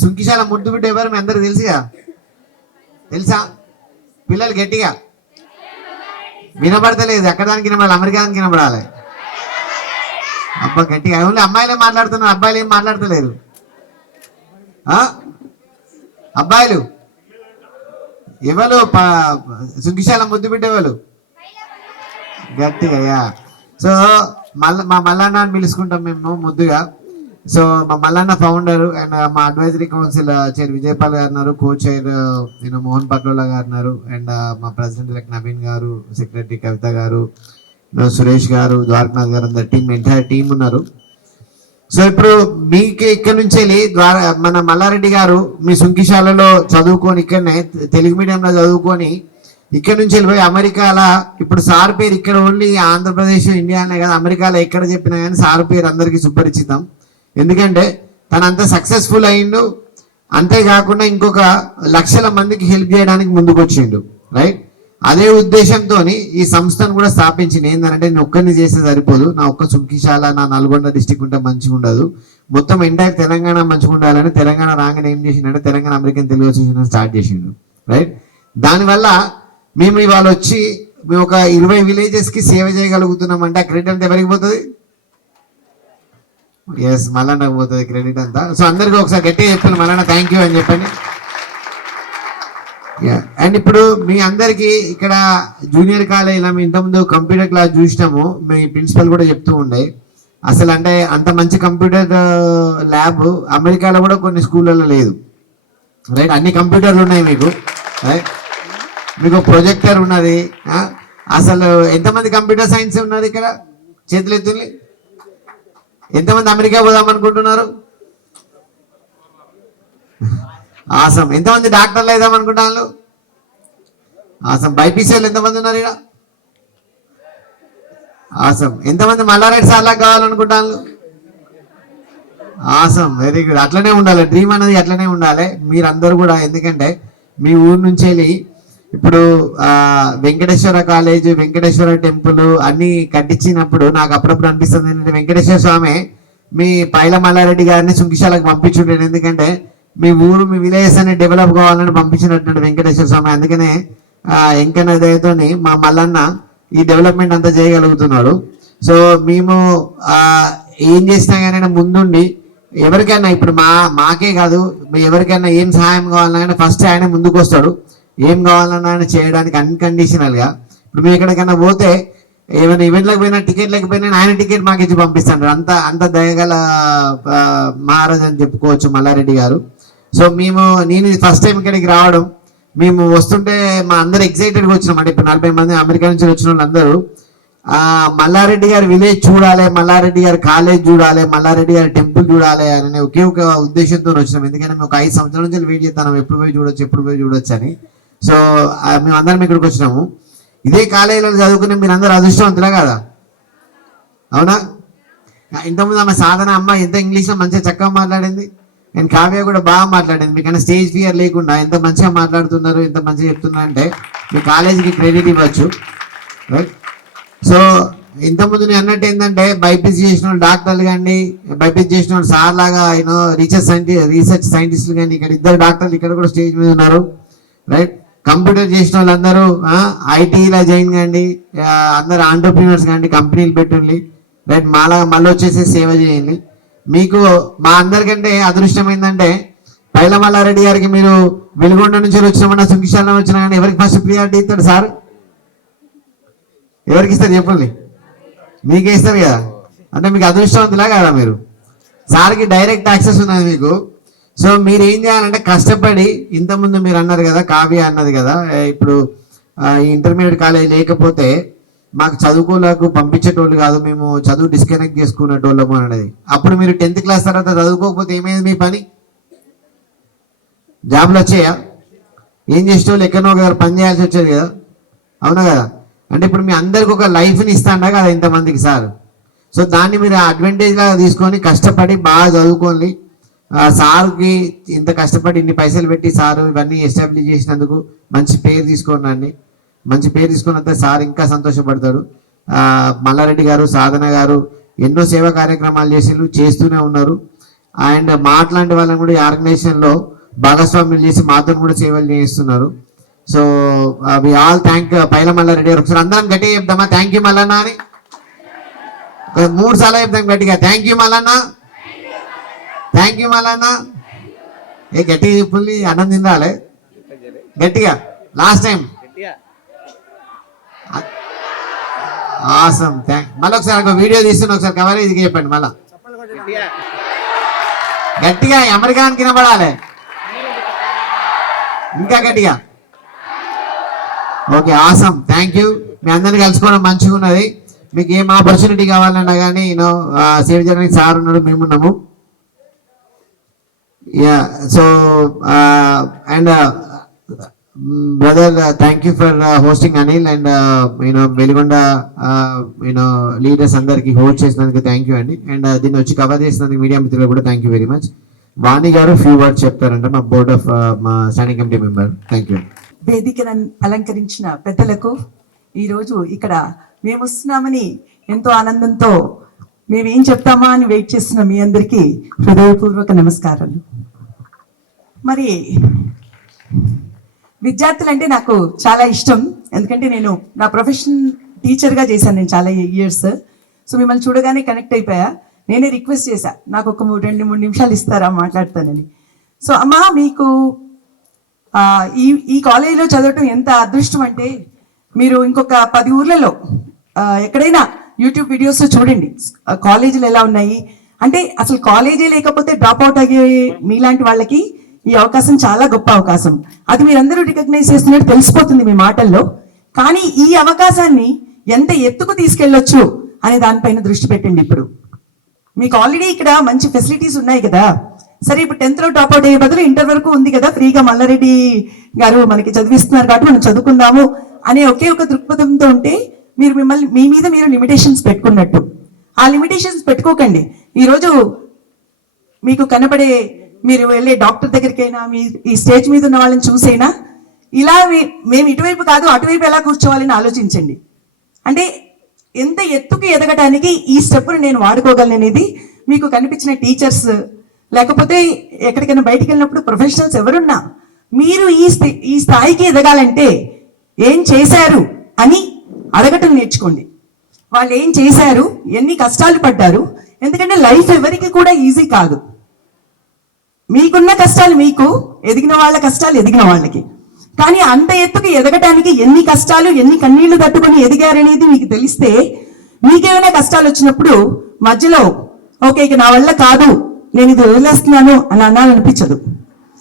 సుంకిశాల ముద్దు బిడ్డ ఎవరు మీ అందరికి తెలుసా? పిల్లలు గట్టిగా వినబడతలేదు. ఎక్కడ దానికి వినబడాలి? అమెరికా దానికి వినబడాలి. అబ్బా గట్టిగా. ఓన్లీ అమ్మాయిలే మాట్లాడుతున్నారు, అబ్బాయిలు ఏం మాట్లాడతలేరు. అబ్బాయిలు ఎవరు సుంకిశాల ముద్దు బిడ్డ ఎవరు? గట్టిగా. సో మా మల్లన్న అని పిలుచుకుంటాం మేము ముద్దుగా. సో మా మల్లన్న ఫౌండర్ అండ్ మా అడ్వైజరీ కౌన్సిల్ చైర్ విజయపాల్ గారు ఉన్నారు, కో చైర్ మోహన్ పట్లోలా గారు ఉన్నారు, అండ్ మా ప్రెసిడెంట్ లైక్ నవీన్ గారు, సెక్రటరీ కవిత గారు, సురేష్ గారు, ద్వారకనాథ్ గారు, అందరు టీం, ఎంటైర్ టీం ఉన్నారు. సో ఇప్పుడు మీకు ఇక్కడ నుంచి వెళ్ళి మన మల్లారెడ్డి గారు మీ సుంకిశాలలో చదువుకొని, ఇక్కడనే తెలుగు మీడియంలో చదువుకొని ఇక్కడ నుంచి వెళ్ళిపోయి అమెరికాలో, ఇప్పుడు సార్ పేరు ఇక్కడ ఓన్లీ ఆంధ్రప్రదేశ్ ఇండియానే కదా, అమెరికాలో ఎక్కడ చెప్పినా కానీ సార్ పేరు అందరికీ సుపరిచితం. ఎందుకంటే తను అంత సక్సెస్ఫుల్ అయిండు, అంతేకాకుండా ఇంకొక లక్షల మందికి హెల్ప్ చేయడానికి ముందుకు వచ్చిండు, రైట్? అదే ఉద్దేశంతో ఈ సంస్థను కూడా స్థాపించింది. ఏంటంటే నేను ఒక్కరిని చేస్తే సరిపోదు, నా ఒక్క సుంకిశాల, నా నల్గొండ డిస్టిక్ ఉంటే మంచిగా ఉండదు, మొత్తం ఎంటైర్ తెలంగాణ మంచిగా ఉండాలని తెలంగాణ రాగానే ఏం చేసిండంటే Telangana American Telugu association start చేసిండు, రైట్? దానివల్ల మేము ఇవాళ వచ్చి మేము ఒక 20 విలేజెస్కి సేవ చేయగలుగుతున్నామంటే ఆ క్రెడిట్ అంతా ఎవరికి పోతుంది? ఎస్, మల్లన్నకు పోతుంది క్రెడిట్ అంతా. సో అందరికీ ఒకసారి గట్టిగా చెప్పాను మల్లన్న థ్యాంక్ యూ అని చెప్పండి. అండ్ ఇప్పుడు మీ అందరికీ ఇక్కడ జూనియర్ కాలేజీలో మేము ఇంతకుముందు కంప్యూటర్ క్లాస్ చూసినాము, మీ ప్రిన్సిపల్ కూడా చెప్తూ ఉండే. అసలు అంటే అంత మంచి కంప్యూటర్ ల్యాబ్ అమెరికాలో కూడా కొన్ని స్కూళ్ళలో లేదు, రైట్? అన్ని కంప్యూటర్లు ఉన్నాయి మీకు, రైట్? మీకు ప్రొజెక్టర్ ఉన్నది. అసలు ఎంతమంది కంప్యూటర్ సైన్స్ ఉన్నారు ఇక్కడ? చేతులు ఎత్తుల్ని. ఎంతమంది అమెరికా పోదాం అనుకుంటున్నారు? ఆసం. ఎంతమంది డాక్టర్లు అయిదాం అనుకుంటున్నారు? ఆసం. బైపీసీలు ఎంతమంది ఉన్నారు ఇక్కడ? ఆసం. ఎంతమంది మల్లారెడ్డి సార్ లాగా కావాలనుకుంటున్నారు? Awesome, very good. అట్లనే ఉండాలి, డ్రీమ్ అనేది అట్లనే ఉండాలి మీరందరూ కూడా. ఎందుకంటే మీ ఊరు నుంచి వెళ్ళి ఇప్పుడు వెంకటేశ్వర కాలేజ్, వెంకటేశ్వర టెంపుల్ అన్ని కట్టించినప్పుడు నాకు అప్పుడప్పుడు అనిపిస్తుంది ఏంటంటే వెంకటేశ్వర స్వామి మీ పైల మల్లారెడ్డి గారిని సుంకిశాలకు పంపించుంటాడు. ఎందుకంటే మీ ఊరు, మీ విలేజెస్ అని డెవలప్ కావాలని పంపించినట్టు వెంకటేశ్వర స్వామి. అందుకనే వెంకన్న దయతోని మా మల్లన్న ఈ డెవలప్మెంట్ అంతా చేయగలుగుతున్నాడు. సో మేము ఏం చేసినా కానీ ముందుండి ఎవరికైనా, ఇప్పుడు మాకే కాదు, ఎవరికైనా ఏం సహాయం కావాలన్నా కానీ ఫస్ట్ ఆయన ముందుకు వస్తాడు. ఏం కావాలన్నా ఆయన చేయడానికి అన్కండిషనల్గా. ఇప్పుడు మేము ఎక్కడికైనా పోతే ఏమైనా ఈవెంట్లకు పోయినా, టికెట్ లేకపోయినా ఆయన టికెట్ మాకు ఇచ్చి పంపిస్తాడు. అంత దయగల మహారాజ్ అని చెప్పుకోవచ్చు మల్లారెడ్డి గారు. సో నేను ఫస్ట్ టైం ఇక్కడికి రావడం, మేము వస్తుంటే మా అందరు ఎక్సైటెడ్గా వచ్చినాం. అంటే ఇప్పుడు 40 మంది అమెరికా నుంచి వచ్చిన వాళ్ళందరూ మల్లారెడ్డి గారి విలేజ్ చూడాలి, మల్లారెడ్డి గారి కాలేజ్ చూడాలి, మల్లారెడ్డి గారి టెంపుల్ చూడాలి అనే ఒకే ఒక ఉద్దేశంతో వచ్చినాం. ఎందుకంటే మేము ఒక 5 సంవత్సరాల నుంచి వెయిట్ చేస్తాం, ఎప్పుడు పోయి చూడొచ్చు అని. సో మేము అందరం ఇక్కడికి వచ్చినాము. ఇదే కాలేజీలో చదువుకునే మీరు అందరూ అదృష్టవంతులే కదా, అవునా? ఇంతకుముందు ఆమె సాధన అమ్మ ఎంత ఇంగ్లీష్లో మంచిగా చక్కగా మాట్లాడింది, అండ్ కావ్య కూడా బాగా మాట్లాడింది. మీకన్నా స్టేజ్ ఫియర్ లేకుండా ఎంత మంచిగా మాట్లాడుతున్నారు, ఎంత మంచిగా చెప్తున్నారు అంటే మీ కాలేజీకి క్రెడిట్ ఇవ్వచ్చు, రైట్? సో ఇంతకుముందు నేను అన్నట్టు ఏంటంటే బైపీసీ చేసిన వాళ్ళు డాక్టర్లు కానీ, బైపీసీ చేసిన వాళ్ళు సార్ లాగా యూనో రీసెర్చ్ సైంటిస్టులు కానీ, ఇక్కడ ఇద్దరు డాక్టర్లు ఇక్కడ కూడా స్టేజ్ మీద ఉన్నారు, రైట్? కంప్యూటర్ చేసిన వాళ్ళందరూ ఐటీలో జాయిన్ కండి, అందరు ఆంటర్ప్రీనర్స్ కానీ, కంపెనీలు పెట్టుండి, రైట్? మళ్ళీ వచ్చేసి సేవ చేయండి. మీకు మా అందరికంటే అదృష్టం ఏంటంటే పైల మల్లారెడ్డి గారికి మీరు వెలుగొండ నుంచి వచ్చినామన్నా సుంకిశాల వచ్చినా కానీ ఎవరికి ఫస్ట్ ప్రియారిటీ ఇస్తాడు సార్? ఎవరికి ఇస్తారు చెప్పండి? మీకే ఇస్తారు కదా. అంటే మీకు అదృష్టవంతులా కదా మీరు? సార్కి డైరెక్ట్ యాక్సెస్ ఉన్నది మీకు. సో మీరు ఏం చేయాలంటే కష్టపడి, ఇంతకుముందు మీరు అన్నారు కదా, కావ్య అన్నది కదా, ఇప్పుడు ఇంటర్మీడియట్ కాలేజ్ లేకపోతే మాకు చదువుకోలేకు పంపించేటోళ్ళు కాదు, మేము చదువు డిస్కనెక్ట్ చేసుకునేటోళ్ళము అనేది. అప్పుడు మీరు 10th క్లాస్ తర్వాత చదువుకోకపోతే ఏమైంది మీ పని? జాబ్లు వచ్చాయా? ఏం చేసేటోళ్ళు ఎక్కడో ఒక పని చేయాల్సి వచ్చేది కదా, అవునా కదా? అంటే ఇప్పుడు మీ అందరికి ఒక లైఫ్ని ఇస్తాండా కదా ఇంతమందికి సార్. సో దాన్ని మీరు అడ్వాంటేజ్ లాగా తీసుకొని కష్టపడి బాగా చదువుకోండి. సార్కి ఇంత కష్టపడి ఇన్ని పైసలు పెట్టి సారు ఇవన్నీ ఎస్టాబ్లిష్ చేసినందుకు మంచి పేరు తీసుకోండి. మంచి పేరు తీసుకున్నంత సార్ ఇంకా సంతోషపడతాడు. మల్లారెడ్డి గారు, సాధన గారు ఎన్నో సేవా కార్యక్రమాలు చేస్తూనే ఉన్నారు. అండ్ మాట్లాంటి వాళ్ళని కూడా ఈ ఆర్గనైజేషన్లో భాగస్వామ్యం చేసి మాతో కూడా సేవలు చేయిస్తున్నారు. So we all thank Paila Malla Reddy గారు. ఒకసారి అందరం గట్టిగా చెప్దామా థ్యాంక్ యూ మల్లన్న అని? 3 సార్లు చెప్తాం గట్టిగా, thank you Mallanna, thank you Mallanna. ఏ గట్టిగా చెప్పుల్ని అన్నం తినాలి గట్టిగా. Last time awesome thank. మళ్ళీ ఒకసారి ఒక వీడియో తీస్తున్నా, ఒకసారి కవరేజ్ చెప్పండి మళ్ళా గట్టిగా. అమెరికానికి వినబడాలి ఇంకా గట్టిగా. Okay awesome, thank you. మీ అందరిని కలుసుకోవడం మంచిగా ఉన్నది. మీకు ఏం ఆపర్చునిటీ కావాలన్నా కానీ యూనో సేవ చేయడానికి సార్ ఉన్నాడు, మేమున్నాము. Yeah so and brother thank you for hosting Anil and you know Velugonda you know leaders అందరికి హోస్ట్ చేసినందుకు థ్యాంక్ యూ అండి. అండ్ దీన్ని వచ్చి కవర్ చేసినందుకు మీడియా మిత్రులు కూడా thank you very much. Vani garu few words చెప్తారంట, మా బోర్డ్ ఆఫ్ మా standing committee member. Thank you. వేదికను అలంకరించిన పెద్దలకు, ఈరోజు ఇక్కడ మేము వస్తున్నామని ఎంతో ఆనందంతో మేమేం చెప్తామా అని వెయిట్ చేస్తున్న మీ అందరికీ హృదయపూర్వక నమస్కారాలు. మరి విద్యార్థులంటే నాకు చాలా ఇష్టం, ఎందుకంటే నేను నా ప్రొఫెషన్ టీచర్గా చేశాను నేను చాలా ఇయర్స్. సో మిమ్మల్ని చూడగానే కనెక్ట్ అయిపోయా. నేనే రిక్వెస్ట్ చేశా, నాకు ఒక 2-3 నిమిషాలు ఇస్తారా మాట్లాడతానని. సో అమ్మా మీకు ఈ కాలేజీలో చదవటం ఎంత అదృష్టం అంటే, మీరు ఇంకొక 10 ఊర్లలో ఎక్కడైనా యూట్యూబ్ వీడియోస్ చూడండి కాలేజీలు ఎలా ఉన్నాయి. అంటే అసలు కాలేజీ లేకపోతే డ్రాప్ అవుట్ అయ్యే మీలాంటి వాళ్ళకి ఈ అవకాశం చాలా గొప్ప అవకాశం. అది మీరందరూ రికగ్నైజ్ చేస్తున్నట్టు తెలిసిపోతుంది మీ మాటల్లో. కానీ ఈ అవకాశాన్ని ఎంత ఎత్తుకు తీసుకెళ్ళొచ్చు అనే దానిపైన దృష్టి పెట్టండి. ఇప్పుడు మీకు ఆల్రెడీ ఇక్కడ మంచి ఫెసిలిటీస్ ఉన్నాయి కదా. సరే ఇప్పుడు 10th లో డ్రాప్ అవుట్ అయ్యే బదులు ఇంటర్ వరకు ఉంది కదా ఫ్రీగా, మల్లారెడ్డి గారు మనకి చదివిస్తున్నారు కాబట్టి మనం చదువుకుందాము అనే ఒకే ఒక దృక్పథంతో ఉంటే మీరు మీ మీద మీరు లిమిటేషన్స్ పెట్టుకున్నట్టు. ఆ లిమిటేషన్స్ పెట్టుకోకండి. ఈరోజు మీకు కనపడే మీరు వెళ్ళే డాక్టర్ దగ్గరికైనా, మీ ఈ స్టేజ్ మీద ఉన్న వాళ్ళని చూసైనా ఇలా మేము ఇటువైపు కాదు అటువైపు ఎలా కూర్చోవాలని ఆలోచించండి. అంటే ఎంత ఎత్తుకు ఎదగటానికి ఈ స్టెప్ను నేను వాడుకోగలను అనేది మీకు కనిపించిన టీచర్స్, లేకపోతే ఎక్కడికైనా బయటికి వెళ్ళినప్పుడు ప్రొఫెషనల్స్ ఎవరున్నా, మీరు ఈ స్థాయికి ఎదగాలంటే ఏం చేశారు అని అడగటం నేర్చుకోండి. వాళ్ళు ఏం చేశారు, ఎన్ని కష్టాలు పడ్డారు. ఎందుకంటే లైఫ్ ఎవరికి కూడా ఈజీ కాదు. మీకున్న కష్టాలు మీకు, ఎదిగిన వాళ్ళ కష్టాలు ఎదిగిన వాళ్ళకి. కానీ అంత ఎత్తుకు ఎదగటానికి ఎన్ని కష్టాలు, ఎన్ని కన్నీళ్లు తట్టుకొని ఎదిగారనేది మీకు తెలిస్తే, మీకేమైనా కష్టాలు వచ్చినప్పుడు మధ్యలో ఓకే ఇక నా వల్ల కాదు, నేను ఇది వదిలేస్తున్నాను అని అనాలనిపించదు.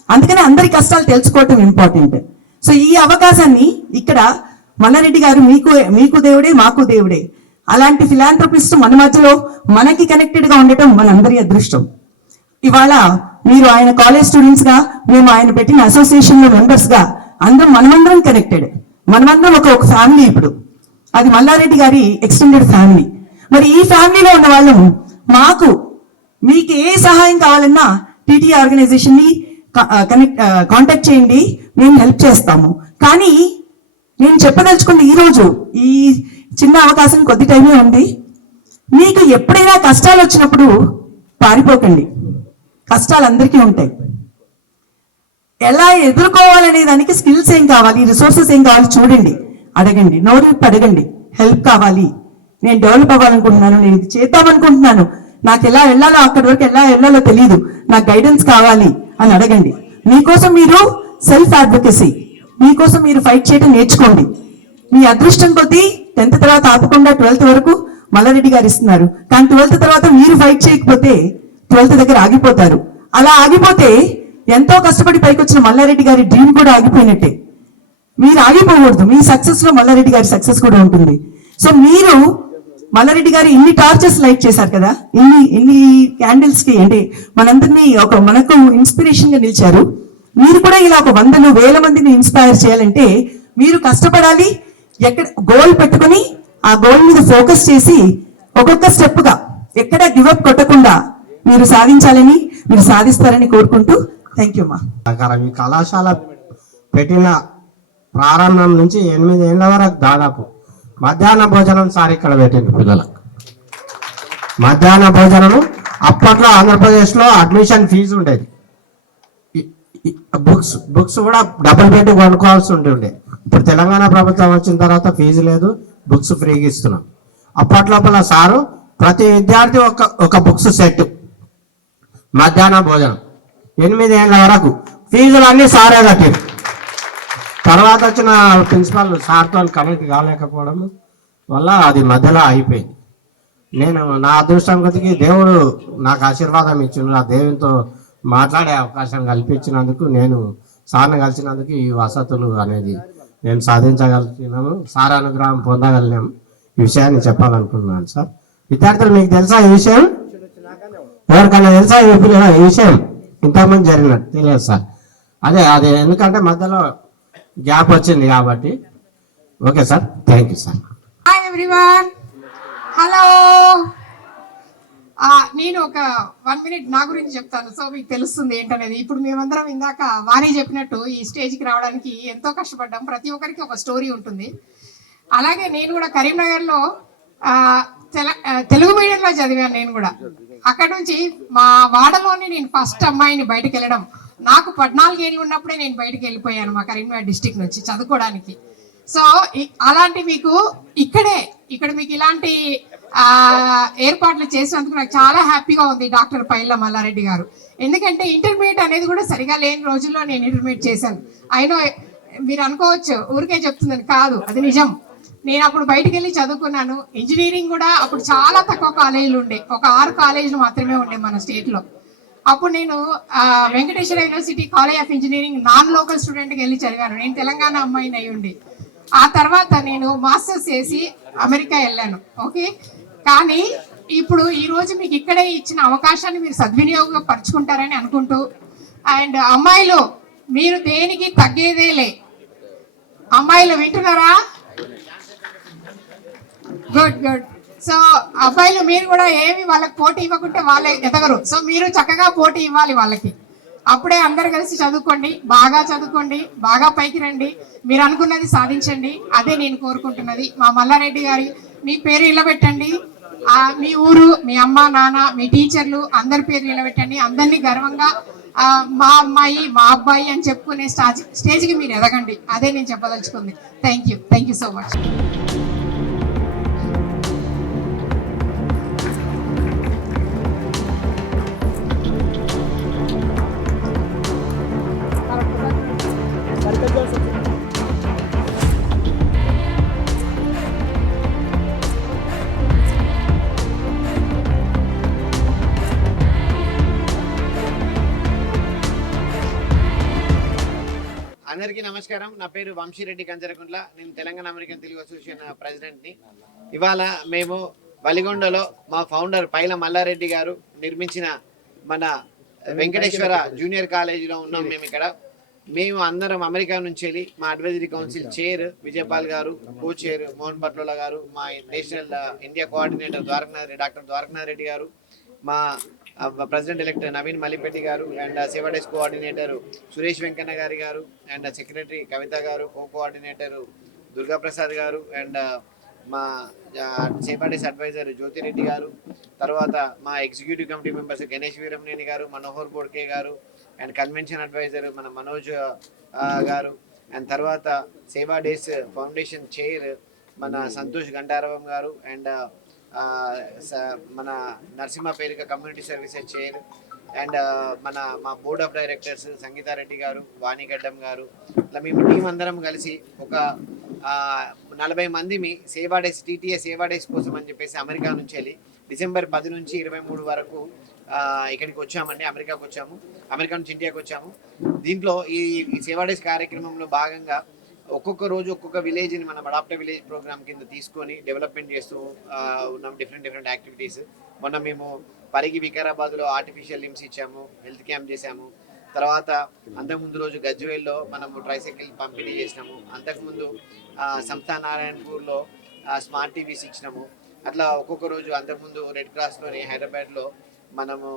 అందుకని అందరి కష్టాలు తెలుసుకోవటం ఇంపార్టెంట్. సో ఈ అవకాశాన్ని ఇక్కడ మల్లారెడ్డి గారు మీకు దేవుడే, మాకు దేవుడే. అలాంటి ఫిలాంథ్రపిస్ట్ మన మధ్యలో మనకి కనెక్టెడ్ గా ఉండటం మనందరి అదృష్టం. ఇవాళ మీరు ఆయన కాలేజ్ స్టూడెంట్స్ గా, మేము ఆయన పెట్టిన అసోసియేషన్ లో మెంబర్స్ గా అందరం మనమందరం కనెక్టెడ్. మనమందరం ఒక ఫ్యామిలీ. ఇప్పుడు అది మల్లారెడ్డి గారి ఎక్స్టెండెడ్ ఫ్యామిలీ. మరి ఈ ఫ్యామిలీలో ఉన్న వాళ్ళం మాకు మీకు ఏ సహాయం కావాలన్నా టీటీ ఆర్గనైజేషన్ని కాంటాక్ట్ చేయండి, మేము హెల్ప్ చేస్తాము. కానీ నేను చెప్పదలుచుకుంది ఈరోజు ఈ చిన్న అవకాశం కొద్ది టైమే ఉంది. మీకు ఎప్పుడైనా కష్టాలు వచ్చినప్పుడు పారిపోకండి. కష్టాలు అందరికీ ఉంటాయి. ఎలా ఎదుర్కోవాలనే దానికి స్కిల్స్ ఏం కావాలి, రిసోర్సెస్ ఏం కావాలి చూడండి, అడగండి, నోరు అడగండి. హెల్ప్ కావాలి, నేను డెవలప్ అవ్వాలనుకుంటున్నాను, నేను ఇది చేద్దామనుకుంటున్నాను, నాకు ఎలా వెళ్ళాలో అక్కడి వరకు ఎలా వెళ్ళాలో తెలియదు, నాకు గైడెన్స్ కావాలి అని అడగండి. మీకోసం మీరు సెల్ఫ్ అడ్వొకేసీ, మీకోసం మీరు ఫైట్ చేయడం నేర్చుకోండి. మీ అదృష్టం కొద్దీ 10th తర్వాత ఆపకుండా 12th వరకు మల్లారెడ్డి గారు ఇస్తున్నారు. కానీ 12th తర్వాత మీరు ఫైట్ చేయకపోతే 12th దగ్గర ఆగిపోతారు. అలా ఆగిపోతే ఎంతో కష్టపడి పైకి వచ్చిన మల్లారెడ్డి గారి డ్రీమ్ కూడా ఆగిపోయినట్టే. మీరు ఆగిపోకూడదు. మీ సక్సెస్ లో మల్లారెడ్డి గారి సక్సెస్ కూడా ఉంటుంది. సో మీరు మల్లారెడ్డి గారు ఇన్ని టార్చర్స్ లైట్ చేశారు కదా, ఇన్ని క్యాండిల్స్ కి అంటే మనందరినీ మనకు ఇన్స్పిరేషన్ గా నిలిచారు. మీరు కూడా ఇలా 100,000 మందిని ఇన్స్పైర్ చేయాలంటే మీరు కష్టపడాలి. ఎక్కడ గోల్ పెట్టుకుని ఆ గోల్ మీద ఫోకస్ చేసి ఒక్కొక్క స్టెప్ గా ఎక్కడ గివప్ కొట్టకుండా మీరు సాధించాలని, మీరు సాధిస్తారని కోరుకుంటూ థ్యాంక్ యూ మా. ఈ కళాశాల పెట్టిన ప్రారంభం నుంచి 8 ఏళ్ళ వరకు దాదాపు మధ్యాహ్న భోజనం సార్ ఇక్కడ పెట్టింది పిల్లలకు. మధ్యాహ్న భోజనము అప్పట్లో ఆంధ్రప్రదేశ్లో అడ్మిషన్ ఫీజు ఉండేది. బుక్స్ కూడా డబుల్ పెట్టి కొనుక్కోవాల్సి ఉంటుండే. ఇప్పుడు తెలంగాణ ప్రభుత్వం వచ్చిన తర్వాత ఫీజు లేదు, బుక్స్ ఫ్రీగా ఇస్తున్నాం. అప్పట్లోపల సారు ప్రతి విద్యార్థి ఒక బుక్స్ సెట్. మధ్యాహ్న భోజనం 8 ఏళ్ళ వరకు ఫీజులు అన్నీ సారే కట్టారు. తర్వాత వచ్చిన ప్రిన్సిపాల్ సార్తో కనెక్ట్ కాలేకపోవడం వల్ల అది మధ్యలో అయిపోయింది. నేను నా అదృష్టం కొద్దికి దేవుడు నాకు ఆశీర్వాదం ఇచ్చిండు. ఆ దేవునితో మాట్లాడే అవకాశం కల్పించినందుకు, నేను సార్ని కలిసినందుకు ఈ వసతులు అనేది నేను సాధించగలిగినాము, సార్ అనుగ్రహం పొందగలిగాము. ఈ విషయాన్ని చెప్పాలనుకుంటున్నాను సార్. విద్యార్థులు మీకు తెలుసా ఈ విషయం? ఎవరికైనా తెలుసా ఈ విషయం? ఇంతకుముందు జరిగినట్టు తెలియదు సార్. అదే ఎందుకంటే మధ్యలో గ్యాప్ వచ్చింది కాబట్టి. Okay sir, thank you sir. Hi everyone, hello. నేను ఒక 1 minute నా గురించి చెప్తాను, సో మీకు తెలుస్తుంది ఏంటనేది. ఇప్పుడు మేమందరం ఇందాక వాణి చెప్పినట్టు ఈ స్టేజ్కి రావడానికి ఎంతో కష్టపడ్డాం. ప్రతి ఒక్కరికి ఒక స్టోరీ ఉంటుంది. అలాగే నేను కూడా కరీంనగర్లో తెలుగు మీడియంలో చదివాను. నేను కూడా అక్కడ నుంచి మా వాడలోని నేను ఫస్ట్ అమ్మాయిని బయటకు వెళ్ళడం. నాకు 14 ఏళ్ళు ఉన్నప్పుడే నేను బయటకు వెళ్ళిపోయాను మా కరీంనగర్ డిస్టిక్ నుంచి చదువుకోవడానికి. సో అలాంటి మీకు ఇక్కడ మీకు ఇలాంటి ఏర్పాట్లు చేసినందుకు నాకు చాలా హ్యాపీగా ఉంది డాక్టర్ పైల మల్లారెడ్డి గారు. ఎందుకంటే ఇంటర్మీడియట్ అనేది కూడా సరిగా లేని రోజుల్లో నేను ఇంటర్మీడియట్ చేశాను. అయినో మీరు అనుకోవచ్చు ఊరికే చెప్తుందని, కాదు, అది నిజం. నేను అప్పుడు బయటికి వెళ్ళి చదువుకున్నాను. ఇంజనీరింగ్ కూడా అప్పుడు చాలా తక్కువ కాలేజీలు ఉండే, ఒక 6 కాలేజీలు మాత్రమే ఉండే మన స్టేట్లో. అప్పుడు నేను Venkateswara university college of engineering non local స్టూడెంట్కి వెళ్ళి చదివాను. నేను తెలంగాణ అమ్మాయిని అయి ఉండి. ఆ తర్వాత నేను మాస్టర్స్ చేసి అమెరికా వెళ్ళాను. ఓకే, కానీ ఇప్పుడు ఈరోజు మీకు ఇక్కడే ఇచ్చిన అవకాశాన్ని మీరు సద్వినియోగపరుచుకుంటారని అనుకుంటూ, అండ్ అమ్మాయిలు మీరు దేనికి తగ్గేదేలే. అమ్మాయిలు వింటున్నారా? Good good. సో అబ్బాయిలు మీరు కూడా ఏమి వాళ్ళకి పోటీ ఇవ్వకుంటే వాళ్ళే ఎదగరు. సో మీరు చక్కగా పోటీ ఇవ్వాలి వాళ్ళకి. అప్పుడే అందరు కలిసి చదువుకోండి, బాగా చదువుకోండి, బాగా పైకి రండి, మీరు అనుకున్నది సాధించండి. అదే నేను కోరుకుంటున్నది. మా మల్లారెడ్డి గారి మీ పేరు నిలబెట్టండి, మీ ఊరు, మీ అమ్మ నాన్న, మీ టీచర్లు అందరి పేరు నిలబెట్టండి. అందరినీ గర్వంగా మా అమ్మాయి మా అబ్బాయి అని చెప్పుకునే స్టేజ్కి మీరు ఎదగండి. అదే నేను చెప్పదలుచుకుంది. Thank you so much. అందరికీ నమస్కారం. నా పేరు వంశీరెడ్డి కంచరకుంట్ల. నేను తెలంగాణ అమెరికన్ తెలుగు అసోసియేషన్ ప్రెసిడెంట్ని. ఇవాళ మేము వలిగొండలో మా ఫౌండర్ పైల మల్లారెడ్డి గారు నిర్మించిన మన వెంకటేశ్వర జూనియర్ కాలేజీలో ఉన్నాం. మేము అందరం అమెరికా నుంచి వెళ్ళి మా అడ్వైజరీ కౌన్సిల్ చైర్ విజయపాల్ గారు, కో చైర్ మోహన్ పట్లోల గారు, మా national India coordinator doctor Dwarakanath Reddy గారు, మా ప్రెసిడెంట్ ఎలెక్ట్ నవీన్ మల్లిపెట్టి గారు అండ్ సేవా డేస్ కోఆర్డినేటర్ సురేష్ వెంకన్న గారు అండ్ సెక్రటరీ కవిత గారు, కోఆర్డినేటర్ దుర్గాప్రసాద్ గారు అండ్ మా సేవా డేస్ అడ్వైజర్ జ్యోతిరెడ్డి గారు, తర్వాత మా ఎగ్జిక్యూటివ్ కమిటీ మెంబర్స్ గణేష్ వీరంనేని గారు, మనోహర్ బోడ్కే గారు అండ్ కన్వెన్షన్ అడ్వైజర్ మన మనోజ్ గారు అండ్ తర్వాత సేవా డేస్ ఫౌండేషన్ చైర్ మన సంతోష్ గంటారవం గారు అండ్ మన నరసింహపేరిక కమ్యూనిటీ సర్వీసెస్ చైర్ అండ్ మా బోర్డ్ ఆఫ్ డైరెక్టర్స్ సంగీతారెడ్డి గారు, వాణిగడ్డం గారు, ఇట్లా మేము టీం అందరం కలిసి ఒక 40 మంది సేవా డేస్ టీటీఏ సేవా డేస్ కోసం అని చెప్పేసి అమెరికా నుంచి వెళ్ళి డిసెంబర్ 10 నుంచి 23 వరకు ఇక్కడికి వచ్చామండి. అమెరికాకు వచ్చాము, అమెరికా నుంచి ఇండియాకి వచ్చాము. దీంట్లో ఈ సేవా డేస్ కార్యక్రమంలో భాగంగా ఒక్కొక్క రోజు ఒక్కొక్క విలేజ్ని మనం అడాప్టర్ విలేజ్ ప్రోగ్రామ్ కింద తీసుకొని డెవలప్మెంట్ చేస్తూ ఉన్నాం, డిఫరెంట్ యాక్టివిటీస్. మొన్న మేము పరిగి వికారాబాద్లో ఆర్టిఫిషియల్ లిమ్స్ ఇచ్చాము, హెల్త్ క్యాంప్ చేశాము. తర్వాత అంతకుముందు రోజు గజ్వేల్లో మనము ట్రైసైకిల్ పంపిణీ చేసినాము. అంతకుముందు సంస్థా నారాయణపూర్లో స్మార్ట్ టీవీస్ ఇచ్చినాము. అట్లా ఒక్కొక్క రోజు అంతకుముందు రెడ్ క్రాస్లోని హైదరాబాద్లో మనము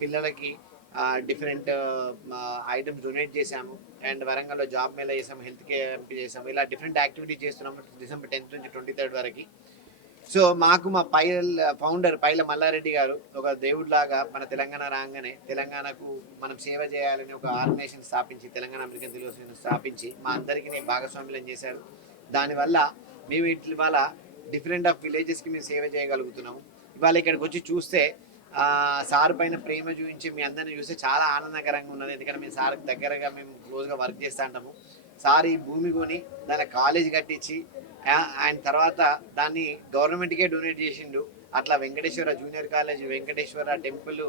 పిల్లలకి డిఫరెంట్ ఐటమ్స్ డొనేట్ చేశాము అండ్ వరంగల్లో జాబ్ మేళా చేసాము, హెల్త్ క్యాంప్ చేసాము. ఇలా డిఫరెంట్ యాక్టివిటీస్ చేస్తున్నాము డిసెంబర్ 10th నుంచి 23rd వరకు. సో మాకు మా ఫౌండర్ పైల మల్లారెడ్డి గారు ఒక దేవుడిలాగా మన తెలంగాణ రాగానే తెలంగాణకు మనం సేవ చేయాలని ఒక ఆర్గనైజేషన్ స్థాపించి తెలంగాణ అమెరికన్ తెలుగు అసోసియేషన్ స్థాపించి మా అందరికీ భాగస్వామ్యం చేశారు. దానివల్ల మేము ఇవాళ డిఫరెంట్ ఆఫ్ విలేజెస్కి మేము సేవ చేయగలుగుతున్నాము. ఇవాళ ఇక్కడికి వచ్చి చూస్తే సార్ పైన ప్రేమ చూపించి మీ అందరిని చూస్తే చాలా ఆనందకరంగా ఉన్నది. ఎందుకంటే మేము సార్ దగ్గరగా మేము క్లోజ్గా వర్క్ చేస్తూ ఉంటాము. సార్ ఈ భూమి కొని దాని కాలేజ్ కట్టించి ఆయన తర్వాత దాన్ని గవర్నమెంట్కే డొనేట్ చేసిండు. అట్లా Venkateswara junior college, Venkateswara temple,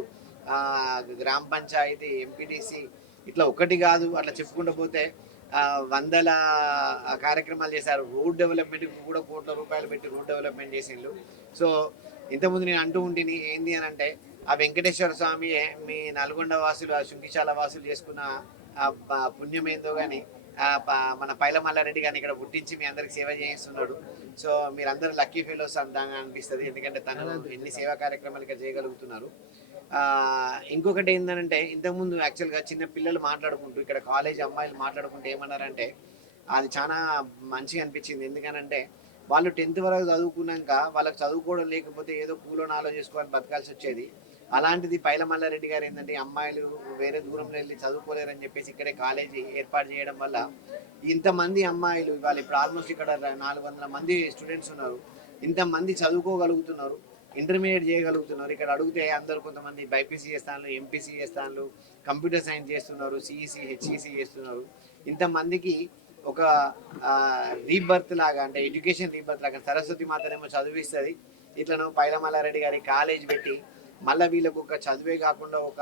గ్రామ పంచాయతీ, ఎంపీటీసీ, ఇట్లా ఒకటి కాదు అట్లా చెప్పుకుంటూ పోతే 100 కార్యక్రమాలు చేశారు. రోడ్ డెవలప్మెంట్కి కూడా కోట్ల రూపాయలు పెట్టి రోడ్ డెవలప్మెంట్ చేసిండు. సో ఇంతకుముందు నేను అంటూ ఉంటుంది ఏంది అని అంటే ఆ వెంకటేశ్వర స్వామి మీ నల్గొండ వాసులు, ఆ శుంకిశాల వాసులు చేసుకున్న పుణ్యం ఏందో కానీ మన పైల మల్లారెడ్డి గారిని ఇక్కడ పుట్టించి మీ అందరికి సేవ చేయిస్తున్నాడు. సో మీరందరూ లక్కీ ఫెలోస్ అంతా అనిపిస్తుంది, ఎందుకంటే తను ఎన్ని సేవా కార్యక్రమాలు ఇక్కడ చేయగలుగుతున్నారు. ఇంకొకటి ఏంటంటే ఇంతకుముందు యాక్చువల్గా చిన్న పిల్లలు మాట్లాడుకుంటూ ఇక్కడ కాలేజ్ అమ్మాయిలు మాట్లాడుకుంటూ ఏమన్నారంటే అది చాలా మంచిగా అనిపించింది. ఎందుకనంటే వాళ్ళు 10th వరకు చదువుకున్నాక వాళ్ళకి చదువుకోవడం లేకపోతే ఏదో కూలో నాలో చేసుకోవాలని బతకాల్సి వచ్చేది. అలాంటిది పైల మల్లారెడ్డి గారు ఏంటంటే అమ్మాయిలు వేరే దూరంలో వెళ్ళి చదువుకోలేరని చెప్పేసి ఇక్కడే కాలేజీ ఏర్పాటు చేయడం వల్ల ఇంతమంది అమ్మాయిలు ఇవాళ ఇప్పుడు ఆల్మోస్ట్ ఇక్కడ 400 మంది స్టూడెంట్స్ ఉన్నారు. ఇంతమంది చదువుకోగలుగుతున్నారు, ఇంటర్మీడియట్ చేయగలుగుతున్నారు. ఇక్కడ అడిగితే అందరు కొంతమంది బైపీసీ చేస్తాను, ఎంపీసీ చేస్తాను, కంప్యూటర్ సైన్స్ చేస్తున్నారు, సిఈసి, హెచ్ఈసి చేస్తున్నారు. ఇంతమందికి ఒక రీబర్త్ లాగా అంటే ఎడ్యుకేషన్ రీబర్త్ లాగా సరస్వతి మాతనేమో చదివిస్తుంది. ఇట్లను పైల మల్లారెడ్డి గారి కాలేజ్ పెట్టి మళ్ళీ వీళ్ళకు ఒక చదివే కాకుండా ఒక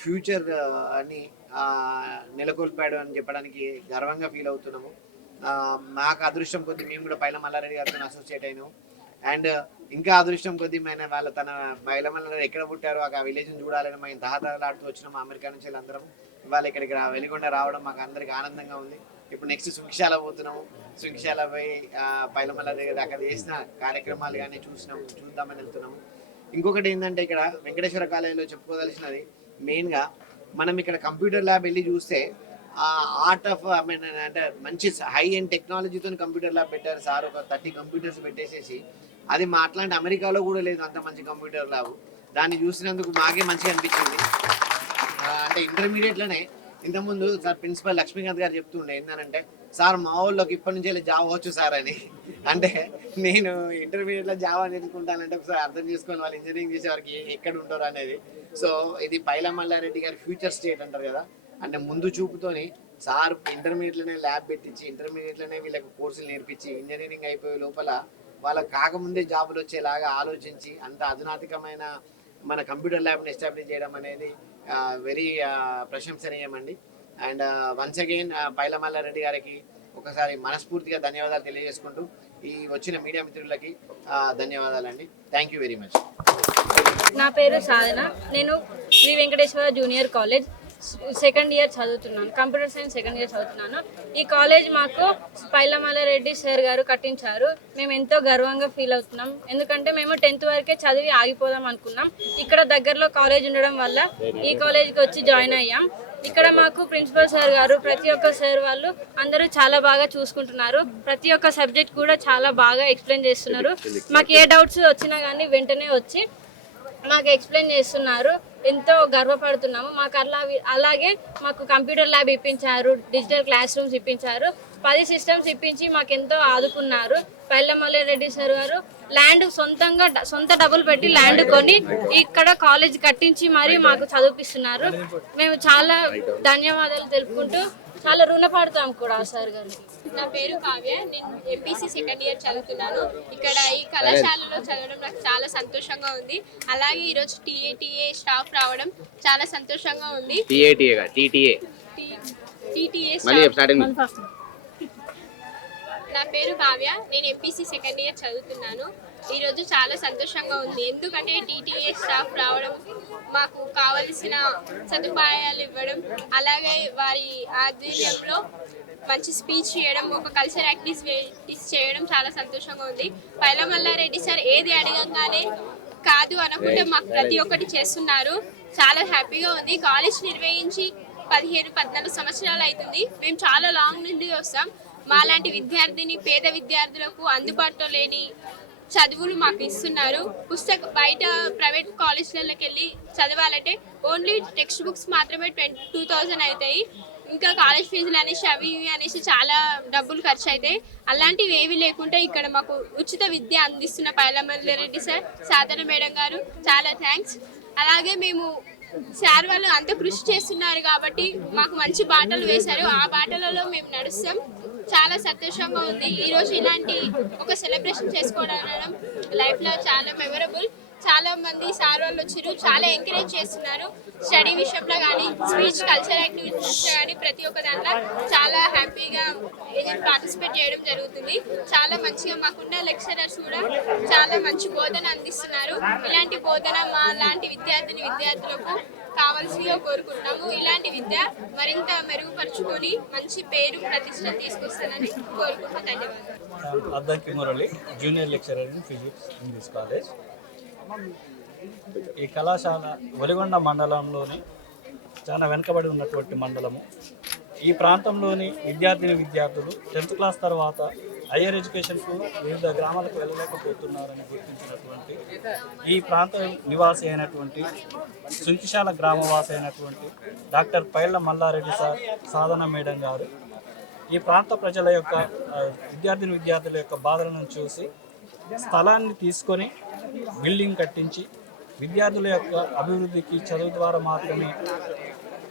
ఫ్యూచర్ అని నెలకొల్పాడు అని చెప్పడానికి గర్వంగా ఫీల్ అవుతున్నాము. మాకు అదృష్టం కొద్దీ మేము కూడా పైల మల్లారెడ్డి గారితో అసోసియేట్ అయినాము. అండ్ ఇంకా అదృష్టం కొద్దీ వాళ్ళ తన పైల మల్లారెడ్డి ఎక్కడ పుట్టారో ఆ విలేజ్ని చూడాలని మేము దహదహలాడుతూ వచ్చినాము అమెరికా నుంచి అందరం. ఇవాళ ఇక్కడికి వెలిగొండ రావడం మాకు అందరికి ఆనందంగా ఉంది. ఇప్పుడు నెక్స్ట్ శృంఖశాల పోతున్నాము. శృంఖశాల పోయి పైల మల్లారెడ్డి దగ్గర అక్కడ చేసిన కార్యక్రమాలు కానీ చూద్దామని వెళ్తున్నాము. ఇంకొకటి ఏంటంటే ఇక్కడ వెంకటేశ్వర కాలేజీలో చెప్పుకోదలసినది మెయిన్గా మనం ఇక్కడ కంప్యూటర్ ల్యాబ్ వెళ్ళి చూస్తే ఆర్ట్ ఆఫ్ అంటే మంచి హై అండ్ టెక్నాలజీతో కంప్యూటర్ ల్యాబ్ పెట్టారు సార్. ఒక 30 కంప్యూటర్స్ పెట్టేసేసి అది మా అట్లాంటి అమెరికాలో కూడా లేదు అంత మంచి కంప్యూటర్ ల్యాబ్. దాన్ని చూసినందుకు మాకే మంచిగా అనిపించింది. అంటే ఇంటర్మీడియట్లోనే ఇంతకుముందు సార్ ప్రిన్సిపల్ లక్ష్మీకాంత్ గారు చెప్తుండే ఏంటంటే సార్ మా ఊళ్ళోకి ఇప్పటి నుంచి వెళ్ళి జావా వచ్చు సార్ అని. అంటే నేను ఇంటర్మీడియట్లో జావా నేర్చుకుంటానంటే ఒకసారి అర్థం చేసుకొని వాళ్ళు ఇంజనీరింగ్ చేసే వారికి ఎక్కడ ఉంటారు అనేది. సో ఇది పైల మల్లారెడ్డి గారి ఫ్యూచర్ స్టేట్ అంటారు కదా, అంటే ముందు చూపుతోని సార్ ఇంటర్మీడియట్లోనే ల్యాబ్ పెట్టించి ఇంటర్మీడియట్లోనే వీళ్ళకి కోర్సులు నేర్పించి ఇంజనీరింగ్ అయిపోయే లోపల వాళ్ళకి కాకముందే జాబులు వచ్చేలాగా ఆలోచించి అంత అధునాతికమైన మన కంప్యూటర్ ల్యాబ్ని ఎస్టాబ్లిష్ చేయడం అనేది వెరీ ప్రశంసనీయమండి. And once again Paila Mallareddy గారికి ఒకసారి మనస్ఫూర్తిగా ధన్యవాదాలు తెలియజేసుకుంటూ ఈ వచ్చిన మీడియా మిత్రులకి ధన్యవాదాలండి. Thank you very much. నా పేరు సాధన, నేను Shri Venkateshwara junior college second year చదువుతున్నాను, కంప్యూటర్ సైన్స్ సెకండ్ ఇయర్ చదువుతున్నాను. ఈ కాలేజ్ మాకు పైలమల్లారెడ్డి సార్ గారు కట్టించారు. మేము ఎంతో గర్వంగా ఫీల్ అవుతున్నాం. ఎందుకంటే మేము 10th వరకే చదివి ఆగిపోదాం అనుకున్నాం. ఇక్కడ దగ్గరలో కాలేజ్ ఉండడం వల్ల ఈ కాలేజ్కి వచ్చి జాయిన్ అయ్యాం. ఇక్కడ మాకు ప్రిన్సిపల్ సార్ గారు, ప్రతి ఒక్క సార్ వాళ్ళు అందరూ చాలా బాగా చూసుకుంటున్నారు. ప్రతి ఒక్క సబ్జెక్ట్ కూడా చాలా బాగా ఎక్స్ప్లెయిన్ చేస్తున్నారు. మాకు ఏ డౌట్స్ వచ్చినా కానీ వెంటనే వచ్చి మాకు ఎక్స్ప్లెయిన్ చేస్తున్నారు. ఎంతో గర్వపడుతున్నాము. మాకు అలాగే మాకు కంప్యూటర్ ల్యాబ్ ఇప్పించారు, డిజిటల్ క్లాస్ రూమ్స్ ఇప్పించారు, 10 సిస్టమ్స్ ఇప్పించి మాకు ఎంతో ఆదుకున్నారు. పైలమల్లారెడ్డి సార్ గారు ల్యాండ్ సొంత డబ్బులు పెట్టి ల్యాండ్ కొని ఇక్కడ కాలేజ్ కట్టించి మరీ మాకు చదివిపిస్తున్నారు. మేము చాలా ధన్యవాదాలు తెలుపుకుంటూ చాలా రుణపడతాం కూడా సార్ గారికి. నా పేరు కావ్య, నేను ఎంపీసీ సెకండ్ ఇయర్ చదువుతున్నాను. ఇక్కడ ఈ కళాశాలలో చదవడం నాకు చాలా సంతోషంగా ఉంది. అలాగే ఈరోజు టీఏ స్టాఫ్ రావడం చాలా సంతోషంగా ఉంది. నా పేరు కావ్య, నేను ఎంపీసీ సెకండ్ ఇయర్ చదువుతున్నాను. ఈరోజు చాలా సంతోషంగా ఉంది. ఎందుకంటే టీటీఏ స్టాఫ్ రావడం, మాకు కావలసిన సదుపాయాలు ఇవ్వడం, అలాగే వారి ఆధ్వర్యంలో మంచి స్పీచ్ చేయడం, ఒక కల్చర్ యాక్టివిటీస్ చేయడం చాలా సంతోషంగా ఉంది. పైలమల్లారెడ్డి సార్ ఏది అడగంగానే కాదు అనకుండా మాకు ప్రతి ఒక్కటి చేస్తున్నారు. చాలా హ్యాపీగా ఉంది. కాలేజ్ నిర్వహించి 15-14 సంవత్సరాలు అవుతుంది. మేము చాలా లాంగ్ నుండి వస్తాం. మాలాంటి పేద విద్యార్థులకు అందుబాటులో లేని చదువులు మాకు ఇస్తున్నారు. బయట ప్రైవేట్ కాలేజ్లకి వెళ్ళి చదవాలంటే ఓన్లీ టెక్స్ట్ బుక్స్ మాత్రమే 22,000 అవుతాయి. ఇంకా కాలేజ్ ఫీజులు అనేసి అవి అనేసి చాలా డబ్బులు ఖర్చు అవుతాయి. అలాంటివి ఏవి లేకుండా ఇక్కడ మాకు ఉచిత విద్య అందిస్తున్న పైలమల్లారెడ్డి సార్, సాధన మేడం గారు చాలా థ్యాంక్స్. అలాగే మేము సార్ వాళ్ళు అంత కృషి చేస్తున్నారు కాబట్టి మాకు మంచి బాటలు వేశారు. ఆ బాటలలో మేము నడుస్తాం. చాలా సంతోషంగా ఉంది. ఈరోజు ఇలాంటి ఒక సెలబ్రేషన్ చేసుకోవడం లైఫ్లో చాలా మెమరబుల్. చాలా మంది సార్ వాళ్ళు వచ్చారు, చాలా ఎంకరేజ్ చేస్తున్నారు. స్టడీ విషయంలో కానీ, స్పీచ్, కల్చర్ యాక్టివిటీస్ కానీ ప్రతి ఒక్క దాంట్లో చాలా హ్యాపీగా పార్టిసిపేట్ చేయడం జరుగుతుంది. చాలా మంచిగా మాకున్న లెక్చరర్స్ కూడా చాలా మంచి బోధన అందిస్తున్నారు. ఇలాంటి బోధన మా లాంటి విద్యార్థులకు కావాల్సిగా కోరుకుంటున్నాము. ఇలాంటి విద్య మరింత మెరుగుపరుచుకొని మంచి పేరు ప్రతిష్ట తీసుకొస్తానని కోరుకుంటున్నాను. ధన్యవాదాలు. Addanki Murali, junior lecturer in physics in this college. ఈ కళాశాల ఒలిగొండ మండలంలోని చాలా వెనుకబడి ఉన్నటువంటి మండలము. ఈ ప్రాంతంలోని విద్యార్థులు 10th క్లాస్ తర్వాత హయ్యర్ ఎడ్యుకేషన్కు వివిధ గ్రామాలకు వెళ్ళలేకపోతున్నారని గుర్తించినటువంటి ఈ ప్రాంత నివాసి అయినటువంటి సుంకిశాల గ్రామవాసి అయినటువంటి డాక్టర్ పైలమల్లారెడ్డి సార్, సాధన మేడం గారు ఈ ప్రాంత ప్రజల యొక్క విద్యార్థుల యొక్క బాధలను చూసి స్థలాన్ని తీసుకొని బిల్డింగ్ కట్టించి విద్యార్థుల యొక్క అభివృద్ధికి చదువు ద్వారా మాత్రమే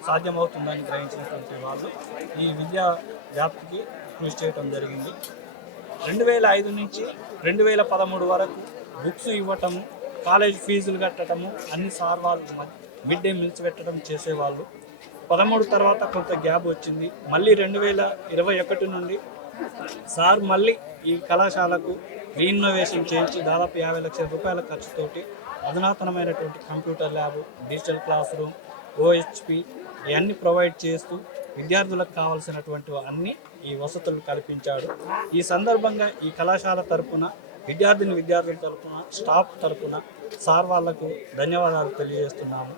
సాధ్యమవుతుందని గ్రహించినటువంటి వాళ్ళు ఈ విద్యా వ్యాప్తికి కృషి చేయడం జరిగింది. 2005 నుంచి 2013 వరకు బుక్స్ ఇవ్వటము, కాలేజ్ ఫీజులు కట్టడము, అన్ని సార్ వాళ్ళు మిడ్ డే మీల్స్ పెట్టడం చేసేవాళ్ళు. 13 తర్వాత కొంత గ్యాప్ వచ్చింది. మళ్ళీ 2021 నుండి సార్ మళ్ళీ ఈ కళాశాలకు రీఇన్నోవేషన్ చేయించి దాదాపు 50 లక్షల రూపాయల ఖర్చుతోటి అధునాతనమైనటువంటి computer lab, digital classroom, OHP ఇవన్నీ ప్రొవైడ్ చేస్తూ విద్యార్థులకు కావాల్సినటువంటి అన్ని ఈ వసతులు కల్పించాడు. ఈ సందర్భంగా ఈ కళాశాల తరపున విద్యార్థుల తరపున స్టాఫ్ తరపున సార్ వాళ్లకు ధన్యవాదాలు తెలియజేస్తున్నాము.